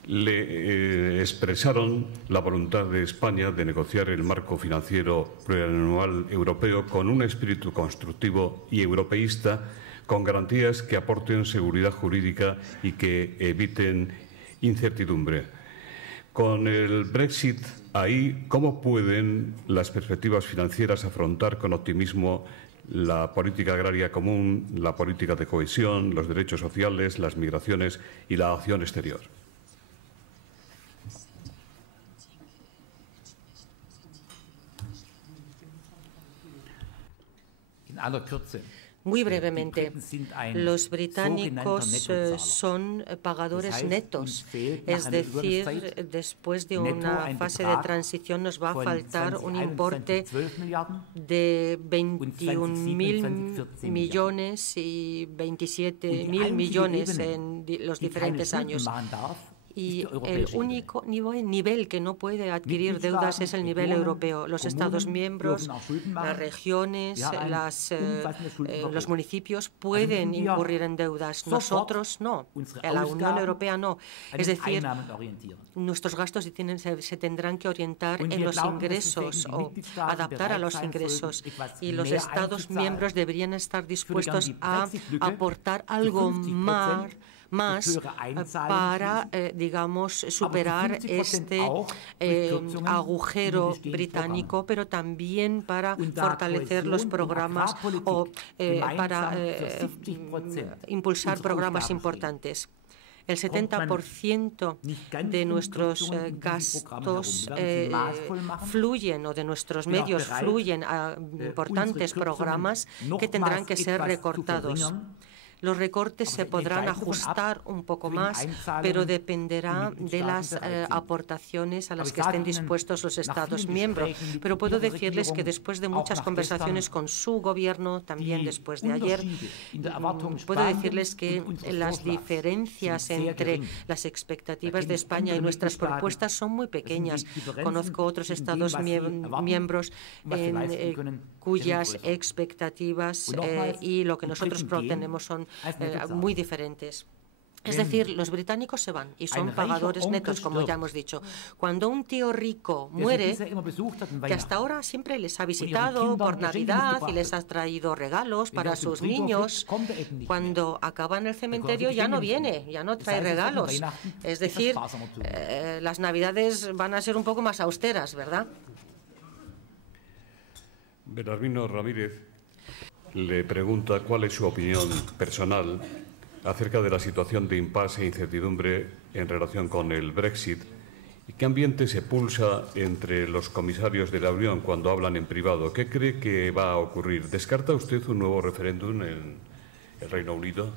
le expresaron la voluntad de España de negociar el marco financiero plurianual europeo con un espíritu constructivo y europeísta, con garantías que aporten seguridad jurídica y que eviten incertidumbre. Con el Brexit ahí, ¿cómo pueden las perspectivas financieras afrontar con optimismo la política agraria común, la política de cohesión, los derechos sociales, las migraciones y la acción exterior? Muy brevemente, los británicos son pagadores netos, es decir, después de una fase de transición nos va a faltar un importe de 21.000 millones y 27.000 millones en los diferentes años. Y el único nivel que no puede adquirir deudas es el nivel europeo. Los Estados miembros, las regiones, los municipios pueden incurrir en deudas. Nosotros no. La Unión Europea no. Es decir, nuestros gastos se tendrán que orientar en los ingresos o adaptar a los ingresos. Y los Estados miembros deberían estar dispuestos a aportar algo más para, digamos, superar este agujero británico, pero también para fortalecer los programas o para impulsar programas importantes. El 70% de nuestros gastos fluyen, o de nuestros medios fluyen a importantes programas que tendrán que ser recortados. Los recortes se podrán ajustar un poco más, pero dependerá de las aportaciones a las que estén dispuestos los Estados miembros. Pero puedo decirles que después de muchas conversaciones con su gobierno, también después de ayer, puedo decirles que las diferencias entre las expectativas de España y nuestras propuestas son muy pequeñas. Conozco otros Estados miembros cuyas expectativas y lo que nosotros proponemos son muy diferentes. Es decir, los británicos se van y son pagadores netos, como ya hemos dicho. Cuando un tío rico muere, que hasta ahora siempre les ha visitado por Navidad y les ha traído regalos para sus niños, cuando acaba en el cementerio ya no viene, ya no trae regalos. Es decir, las Navidades van a ser un poco más austeras, ¿verdad? Bernardino Ramírez le pregunta cuál es su opinión personal acerca de la situación de impasse e incertidumbre en relación con el Brexit y qué ambiente se pulsa entre los comisarios de la Unión cuando hablan en privado. ¿Qué cree que va a ocurrir? ¿Descarta usted un nuevo referéndum en el Reino Unido?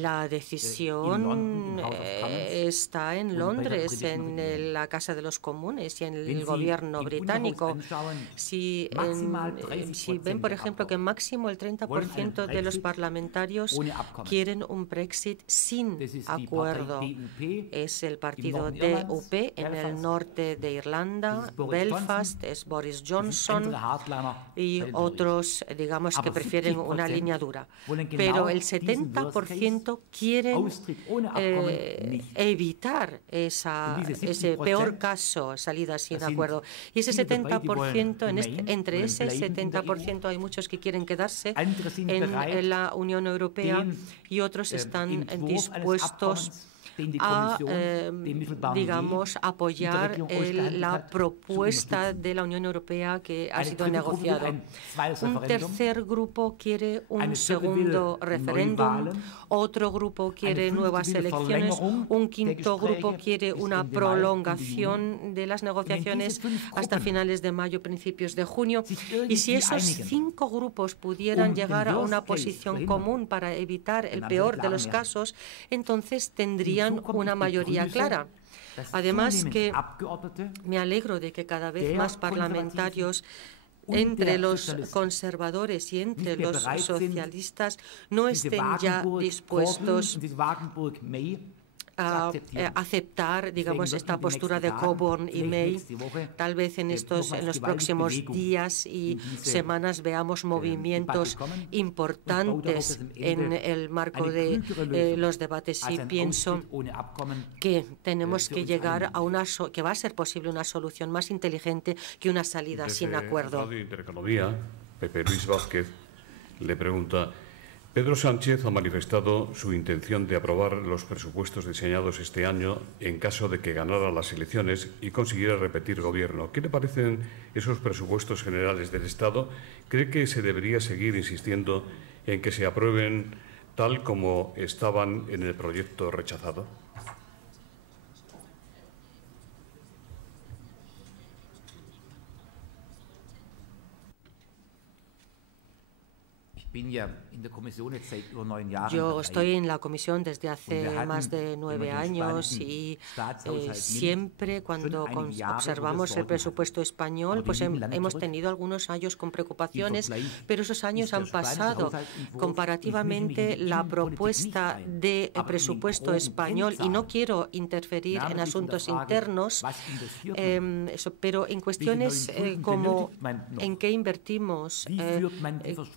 La decisión está en Londres, en la Casa de los Comunes y en el gobierno británico. Si ven, por ejemplo, que máximo el 30% de los parlamentarios quieren un Brexit sin acuerdo. Es el partido DUP en el norte de Irlanda, Belfast, es Boris Johnson y otros, digamos, que prefieren una línea dura. Pero el 70% quieren evitar ese peor caso, salida sin acuerdo. Y ese 70%, entre ese 70% hay muchos que quieren quedarse en la Unión Europea y otros están dispuestos a, digamos, apoyar la propuesta de la Unión Europea que ha sido negociado. Un tercer grupo quiere un segundo referéndum, otro grupo quiere nuevas elecciones, un quinto grupo quiere una prolongación de las negociaciones hasta finales de mayo, principios de junio. Y si esos 5 grupos pudieran llegar a una posición común para evitar el peor de los casos, entonces tendrían una mayoría clara. Además, que me alegro de que cada vez más parlamentarios entre los conservadores y entre los socialistas no estén ya dispuestos a aceptar, digamos, esta postura de Coburn y May. Tal vez en los próximos días y semanas veamos movimientos importantes en el marco de los debates, y pienso que tenemos que llegar a que va a ser posible una solución más inteligente que una salida sin acuerdo. Radio Intereconomía, Pepe Luis Vázquez le pregunta: Pedro Sánchez ha manifestado su intención de aprobar los presupuestos diseñados este año en caso de que ganara las elecciones y consiguiera repetir gobierno. ¿Qué le parecen esos presupuestos generales del Estado? ¿Cree que se debería seguir insistiendo en que se aprueben tal como estaban en el proyecto rechazado? Yo estoy en la Comisión desde hace más de 9 años y siempre cuando observamos el presupuesto español, pues hemos tenido algunos años con preocupaciones, pero esos años han pasado. Comparativamente, la propuesta de presupuesto español, y no quiero interferir en asuntos internos, pero en cuestiones como en qué invertimos,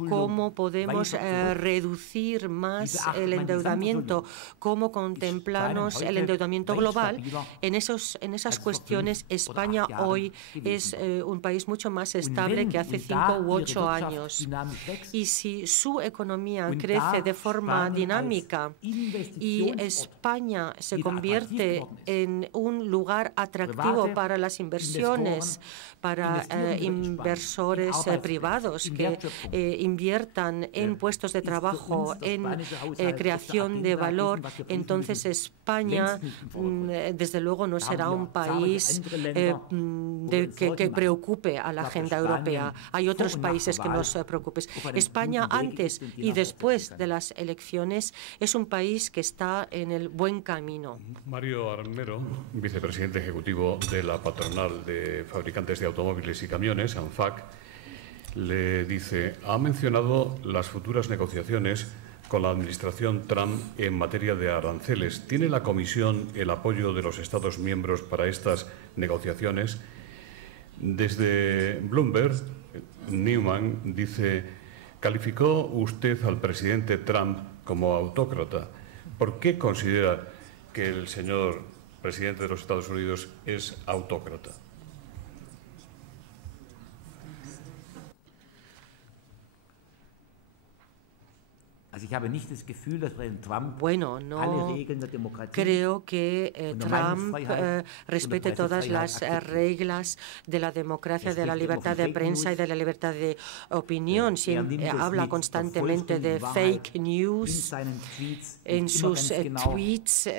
cómo podemos reducir más el endeudamiento, cómo contemplamos el endeudamiento global. En esas cuestiones, España hoy es un país mucho más estable que hace 5 u 8 años. Y si su economía crece de forma dinámica y España se convierte en un lugar atractivo para las inversiones, para inversores privados que inviertan en puestos de trabajo, en creación de valor, entonces España, desde luego, no será un país que preocupe a la agenda europea. Hay otros países que nos preocupen. España, antes y después de las elecciones, es un país que está en el buen camino. Mario Armero, vicepresidente ejecutivo de la patronal de fabricantes de automóviles y camiones, ANFAC, le dice: ha mencionado las futuras negociaciones con la administración Trump en materia de aranceles. ¿Tiene la Comisión el apoyo de los Estados miembros para estas negociaciones? Desde Bloomberg, Newman dice: calificó usted al presidente Trump como autócrata. ¿Por qué considera que el señor presidente de los Estados Unidos es autócrata? Bueno, no creo que Trump respete todas las reglas de la democracia, de la libertad de prensa y de la libertad de opinión. Si habla constantemente de fake news en sus tweets,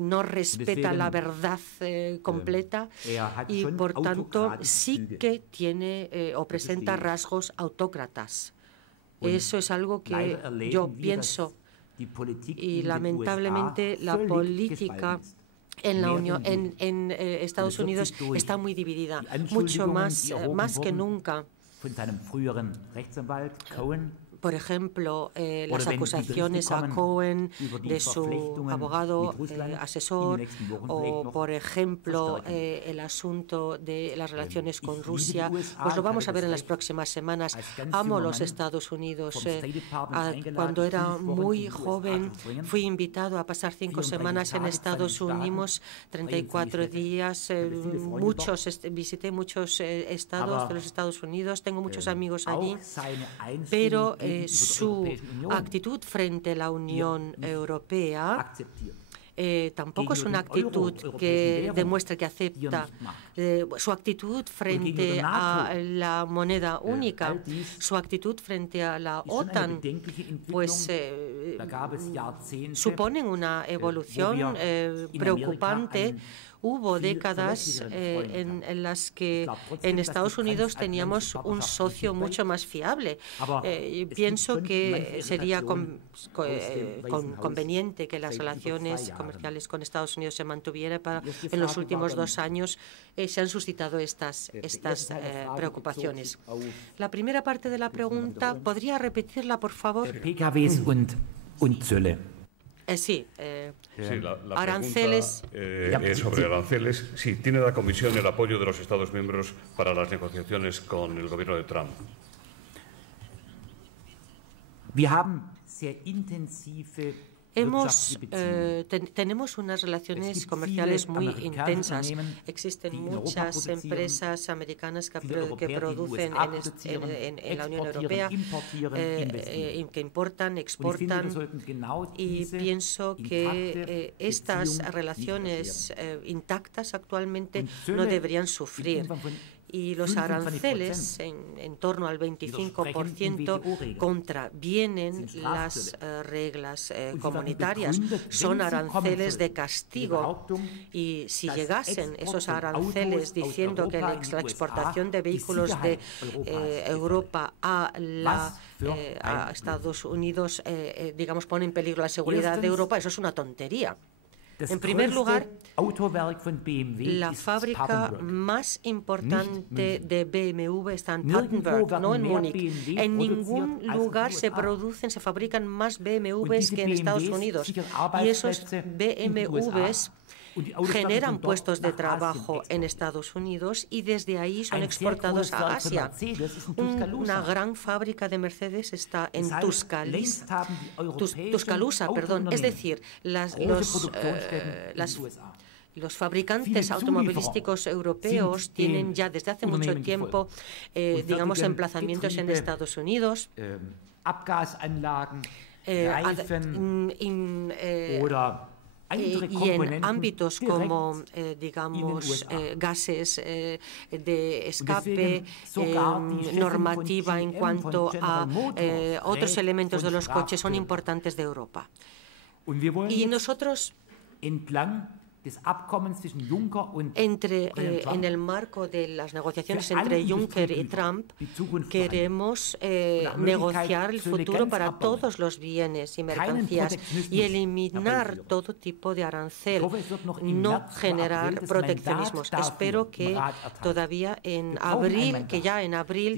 no respeta la verdad completa y, por tanto, sí que tiene o presenta rasgos autócratas. Eso es algo que yo pienso, y lamentablemente la política en la Unión, en Estados Unidos, está muy dividida, mucho más que nunca. Por ejemplo, las acusaciones a Cohen de su abogado asesor, o, por ejemplo, el asunto de las relaciones con Rusia, pues lo vamos a ver en las próximas semanas. Amo los Estados Unidos. Cuando era muy joven fui invitado a pasar 5 semanas en Estados Unidos, 34 días, visité muchos estados de los Estados Unidos, tengo muchos amigos allí, pero su actitud frente a la Unión Europea tampoco es una actitud que demuestre que acepta. Su actitud frente a la moneda única, su actitud frente a la OTAN, pues suponen una evolución preocupante. Hubo décadas en las que en Estados Unidos teníamos un socio mucho más fiable. Pienso que sería conveniente que las relaciones comerciales con Estados Unidos se mantuvieran. En los últimos 2 años se han suscitado estas preocupaciones. La primera parte de la pregunta, ¿podría repetirla, por favor? Sí, la aranceles. Pregunta, es sobre aranceles. Sí, ¿tiene la Comisión el apoyo de los Estados miembros para las negociaciones con el gobierno de Trump? Tenemos unas relaciones comerciales muy intensas. Existen muchas empresas americanas que producen en la Unión Europea, que importan, exportan, y pienso que estas relaciones intactas actualmente no deberían sufrir. y los aranceles en torno al 25% contravienen las reglas comunitarias. Son aranceles de castigo y si llegasen esos aranceles diciendo que la exportación de vehículos de Europa a Estados Unidos, digamos, pone en peligro la seguridad de Europa, eso es una tontería. En primer lugar, la fábrica más importante de BMW está en Papenburg, no en Múnich. En ningún lugar se fabrican más BMWs que en Estados Unidos. Y esos BMWs generan puestos de trabajo en Estados Unidos y desde ahí son exportados a Asia. Una gran fábrica de Mercedes está en Tuscaloosa, es decir, los fabricantes automovilísticos europeos tienen ya desde hace mucho tiempo, digamos, emplazamientos en Estados Unidos. Y en ámbitos como, digamos, gases de escape, normativa en cuanto a otros elementos de los coches son importantes de Europa. Y nosotros, en el marco de las negociaciones entre Juncker y Trump, queremos negociar el futuro para todos los bienes y mercancías y eliminar todo tipo de arancel, no generar proteccionismos. Espero que todavía en abril,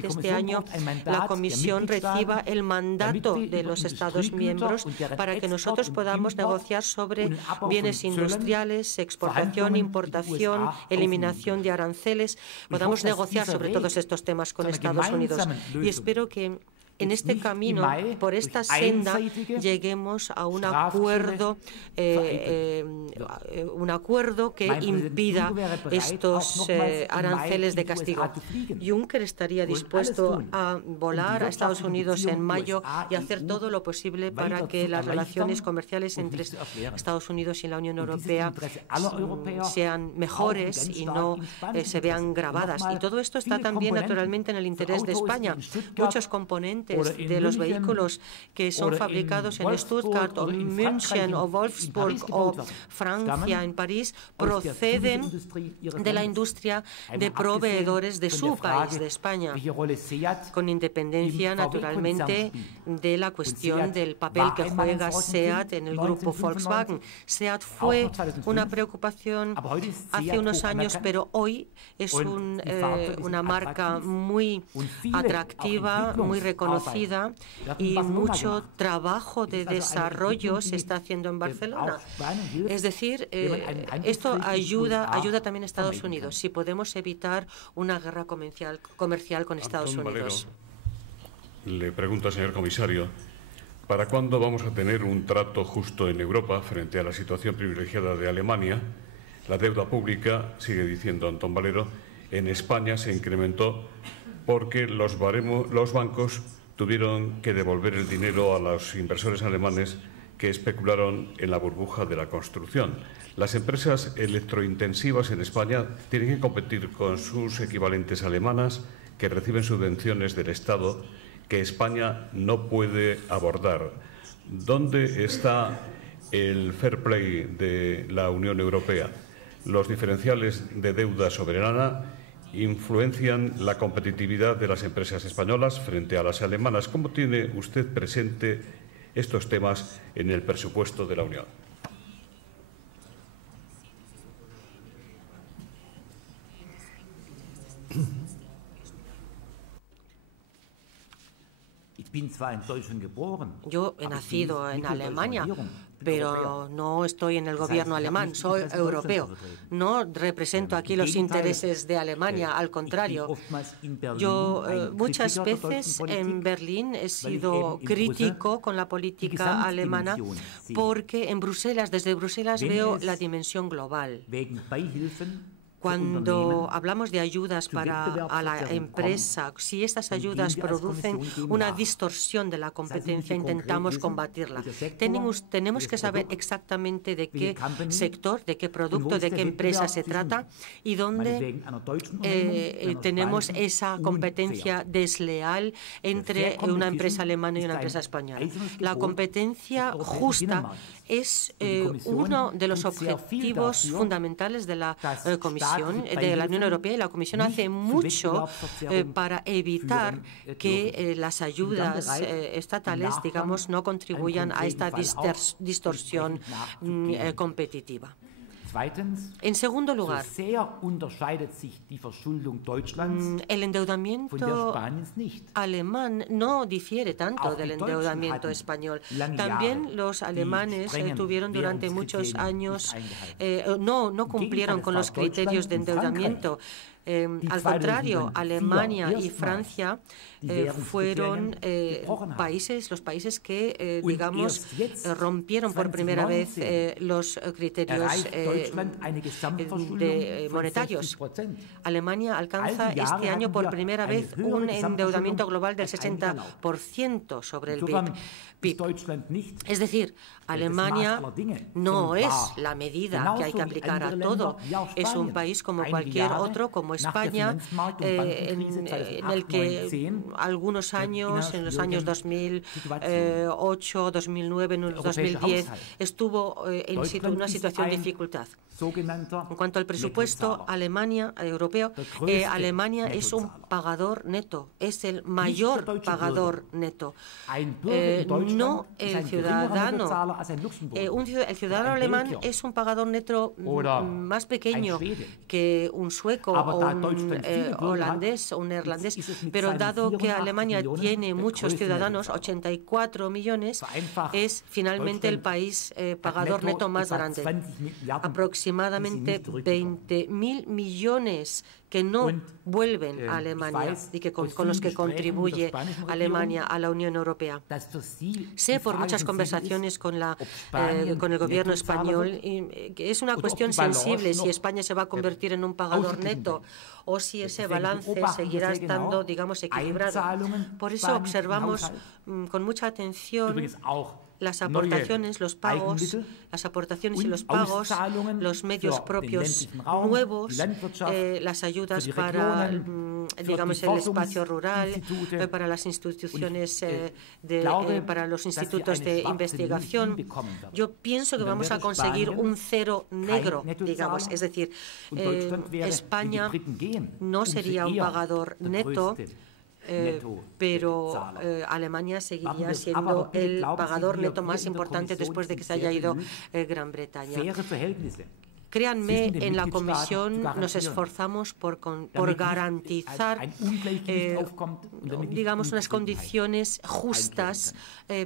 de este año, la Comisión reciba el mandato de los Estados miembros para que nosotros podamos negociar sobre bienes industriales, exportación, importación, eliminación de aranceles, podamos negociar sobre todos estos temas con Estados Unidos. Y espero que en este camino, por esta senda, lleguemos a un acuerdo que impida estos aranceles de castigo. Juncker estaría dispuesto a volar a Estados Unidos en mayo y hacer todo lo posible para que las relaciones comerciales entre Estados Unidos y la Unión Europea sean mejores y no se vean gravadas. Y todo esto está también, naturalmente, en el interés de España. Muchos componentes de los vehículos que son fabricados en Stuttgart o München o Wolfsburg o Francia, en París, proceden de la industria de proveedores de su país, de España, con independencia, naturalmente, de la cuestión del papel que juega SEAT en el grupo Volkswagen. SEAT fue una preocupación hace unos años, pero hoy es una marca muy atractiva, muy reconocida, y mucho trabajo de desarrollo se está haciendo en Barcelona. Es decir, esto ayuda también a Estados Unidos, si podemos evitar una guerra comercial con Estados Unidos. Le pregunto al señor comisario, ¿para cuándo vamos a tener un trato justo en Europa frente a la situación privilegiada de Alemania? La deuda pública, sigue diciendo Antón Valero, en España se incrementó porque los bancos tuvieron que devolver el dinero a los inversores alemanes que especularon en la burbuja de la construcción. Las empresas electrointensivas en España tienen que competir con sus equivalentes alemanas que reciben subvenciones del Estado que España no puede abordar. ¿Dónde está el fair play de la Unión Europea? Los diferenciales de deuda soberana influencian la competitividad de las empresas españolas frente a las alemanas. ¿Cómo tiene usted presente estos temas en el presupuesto de la Unión? Yo he nacido en Alemania, pero no estoy en el gobierno alemán, soy europeo. No represento aquí los intereses de Alemania, al contrario. Yo muchas veces en Berlín he sido crítico con la política alemana porque desde Bruselas veo la dimensión global. Cuando hablamos de ayudas a la empresa, si estas ayudas producen una distorsión de la competencia, intentamos combatirla. Tenemos que saber exactamente de qué sector, de qué producto, de qué empresa se trata y dónde tenemos esa competencia desleal entre una empresa alemana y una empresa española. La competencia justa es uno de los objetivos fundamentales de la Comisión, de la Unión Europea, y la Comisión hace mucho para evitar que las ayudas estatales, digamos, no contribuyan a esta distorsión competitiva. En segundo lugar, el endeudamiento alemán no difiere tanto del endeudamiento español. También los alemanes tuvieron durante muchos años, no cumplieron con los criterios de endeudamiento. Al contrario, Alemania y Francia fueron los países que, digamos, rompieron por primera vez los criterios monetarios. Alemania alcanza este año por primera vez un endeudamiento global del 60% sobre el PIB. Es decir, Alemania no es la medida que hay que aplicar a todo. Es un país como cualquier otro, como España, en el que algunos años, en los años 2008, 2009, 2010, estuvo en una situación de dificultad. En cuanto al presupuesto europeo, Alemania es un pagador neto, es el mayor pagador neto. No el ciudadano. El ciudadano alemán es un pagador neto más pequeño que un sueco o un holandés o un neerlandés, pero dado que Alemania tiene muchos ciudadanos, 84 millones, es finalmente el país pagador neto más grande. Aproximadamente 20.000 millones que no vuelven a Alemania y que con los que contribuye Alemania a la Unión Europea. Sé por muchas conversaciones con el gobierno español que es una cuestión sensible si España se va a convertir en un pagador neto o si ese balance seguirá estando, digamos, equilibrado. Por eso observamos con mucha atención las aportaciones, los pagos, las aportaciones y los pagos, los medios propios nuevos, las ayudas para, digamos, el espacio rural, para las instituciones, para los institutos de investigación. Yo pienso que vamos a conseguir un cero negro, digamos, es decir, España no sería un pagador neto, pero Alemania seguiría siendo el pagador neto más importante después de que se haya ido Gran Bretaña. Créanme, en la Comisión nos esforzamos por garantizar, digamos, unas condiciones justas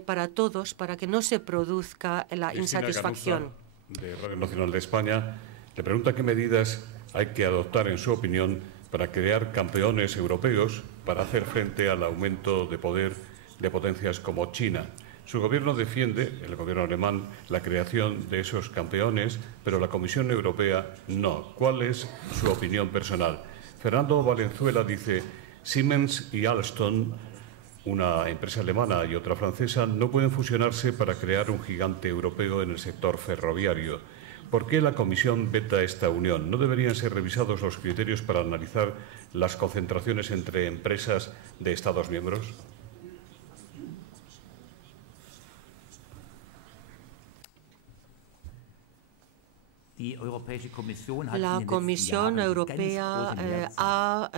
para todos, para que no se produzca la insatisfacción. De Radio Nacional de España, le pregunta qué medidas hay que adoptar, en su opinión, para crear campeones europeos para hacer frente al aumento de poder de potencias como China. Su gobierno defiende, el gobierno alemán, la creación de esos campeones, pero la Comisión Europea no. ¿Cuál es su opinión personal? Fernando Valenzuela dice: Siemens y Alstom, una empresa alemana y otra francesa, no pueden fusionarse para crear un gigante europeo en el sector ferroviario. ¿Por qué la Comisión veta esta unión? ¿No deberían ser revisados los criterios para analizar las concentraciones entre empresas de Estados miembros? La Comisión Europea ha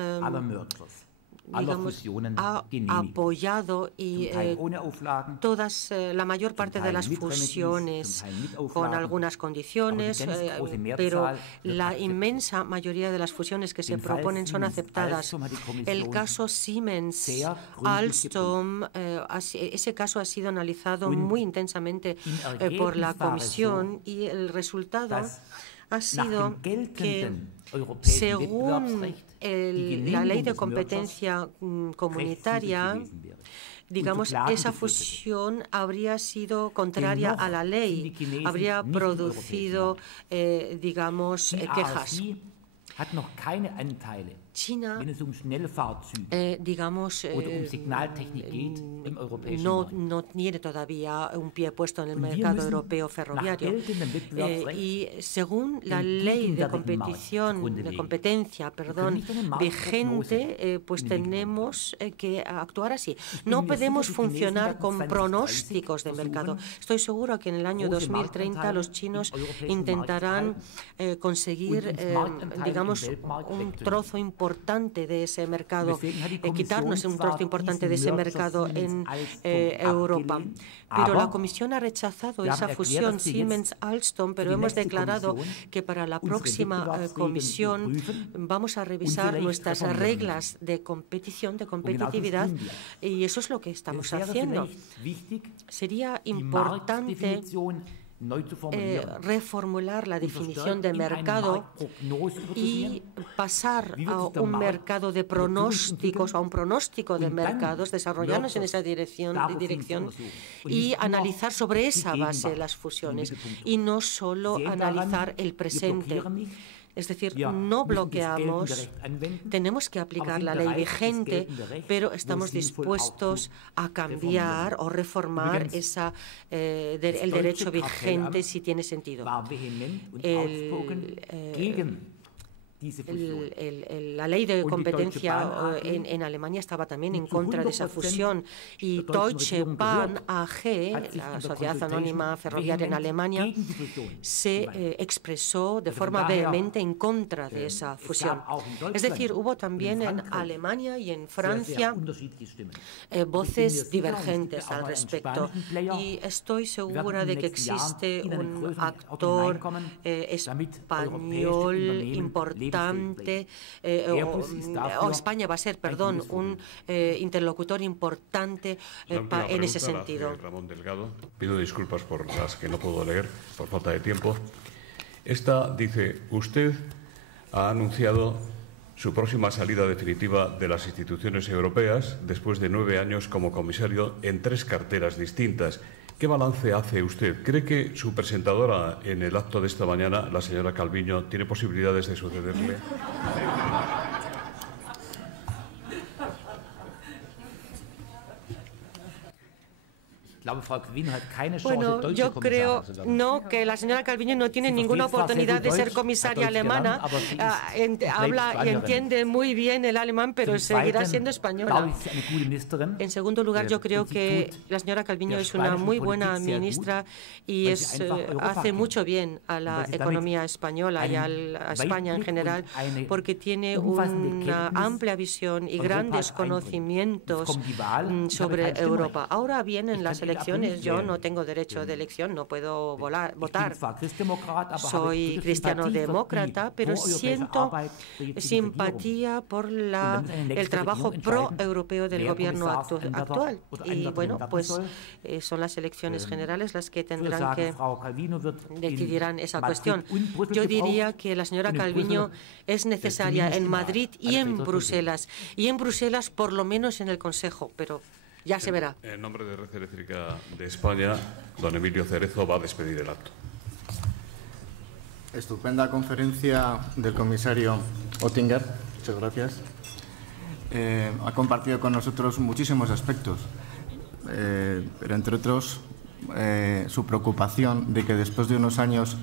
apoyado y la mayor parte de las fusiones con algunas condiciones, pero la inmensa mayoría de las fusiones que se proponen son aceptadas. El caso Siemens, Alstom, ese caso ha sido analizado muy intensamente por la Comisión y el resultado ha sido que, según la ley de competencia comunitaria, digamos, esa fusión habría sido contraria a la ley, habría producido, digamos, quejas. China, digamos, no tiene todavía un pie puesto en el mercado europeo ferroviario. Y según la ley de competencia vigente, pues tenemos que actuar así. No podemos funcionar con pronósticos de mercado. Estoy seguro que en el año 2030 los chinos intentarán conseguir, digamos, un trozo importante de ese mercado, quitarnos un trozo importante de ese mercado en Europa. Pero la Comisión ha rechazado esa fusión Siemens-Alstom, pero hemos declarado que para la próxima Comisión vamos a revisar nuestras reglas de competición, de competitividad, y eso es lo que estamos haciendo. Sería importante reformular la definición de mercado y pasar a un mercado de pronósticos, a un pronóstico de mercados, desarrollarnos en esa dirección y analizar sobre esa base las fusiones y no solo analizar el presente. Es decir, no bloqueamos, tenemos que aplicar la ley vigente, pero estamos dispuestos a cambiar o reformar el derecho vigente si tiene sentido. La ley de competencia en Alemania estaba también en contra de esa fusión y Deutsche Bahn AG, la Sociedad Anónima Ferroviaria en Alemania, se expresó de forma vehemente en contra de esa fusión. Es decir, hubo también en Alemania y en Francia voces divergentes al respecto y estoy segura de que existe un actor español importante, o España va a ser, perdón, un interlocutor importante en ese sentido. Ramón Delgado, pido disculpas por las que no puedo leer por falta de tiempo. Esta dice: usted ha anunciado su próxima salida definitiva de las instituciones europeas después de 9 años como comisario en 3 carteras distintas. ¿Qué balance hace usted? ¿Cree que su presentadora en el acto de esta mañana, la señora Calviño, tiene posibilidades de sucederle? Bueno, yo creo que la señora Calviño no tiene ninguna oportunidad de ser comisaria alemana. Habla y entiende muy bien el alemán, pero seguirá siendo española. En segundo lugar, yo creo que la señora Calviño es una muy buena ministra y hace mucho bien a la economía española y a España en general, porque tiene una amplia visión y grandes conocimientos sobre Europa. Ahora vienen las elecciones. Yo no tengo derecho de elección, no puedo votar. Soy cristiano-demócrata, pero siento simpatía por el trabajo pro-europeo del gobierno actual. Y bueno, pues son las elecciones generales las que tendrán que decidirán esa cuestión. Yo diría que la señora Calviño es necesaria en Madrid y en Bruselas por lo menos en el Consejo, pero ya se verá. En nombre de Red Eléctrica de España, don Emilio Cerezo va a despedir el acto. Estupenda conferencia del comisario Oettinger. Muchas gracias. Ha compartido con nosotros muchísimos aspectos, pero entre otros su preocupación de que después de unos años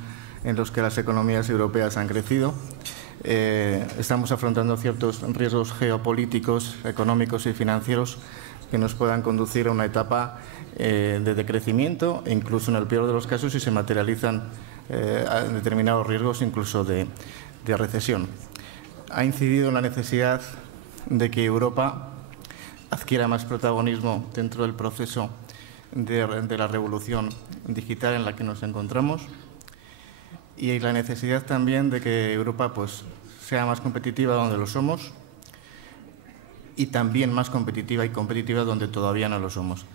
en los que las economías europeas han crecido, estamos afrontando ciertos riesgos geopolíticos, económicos y financieros que nos puedan conducir a una etapa de decrecimiento e incluso en el peor de los casos si se materializan determinados riesgos incluso de recesión. Ha incidido en la necesidad de que Europa adquiera más protagonismo dentro del proceso de la revolución digital en la que nos encontramos y la necesidad también de que Europa pues, sea más competitiva donde lo somos y también más competitiva y competitiva donde todavía no lo somos.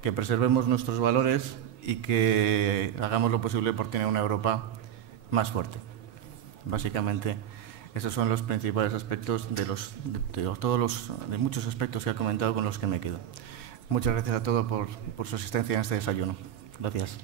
Que preservemos nuestros valores y que hagamos lo posible por tener una Europa más fuerte. Básicamente, esos son los principales aspectos de muchos aspectos que ha comentado con los que me quedo. Muchas gracias a todos por su asistencia en este desayuno. Gracias.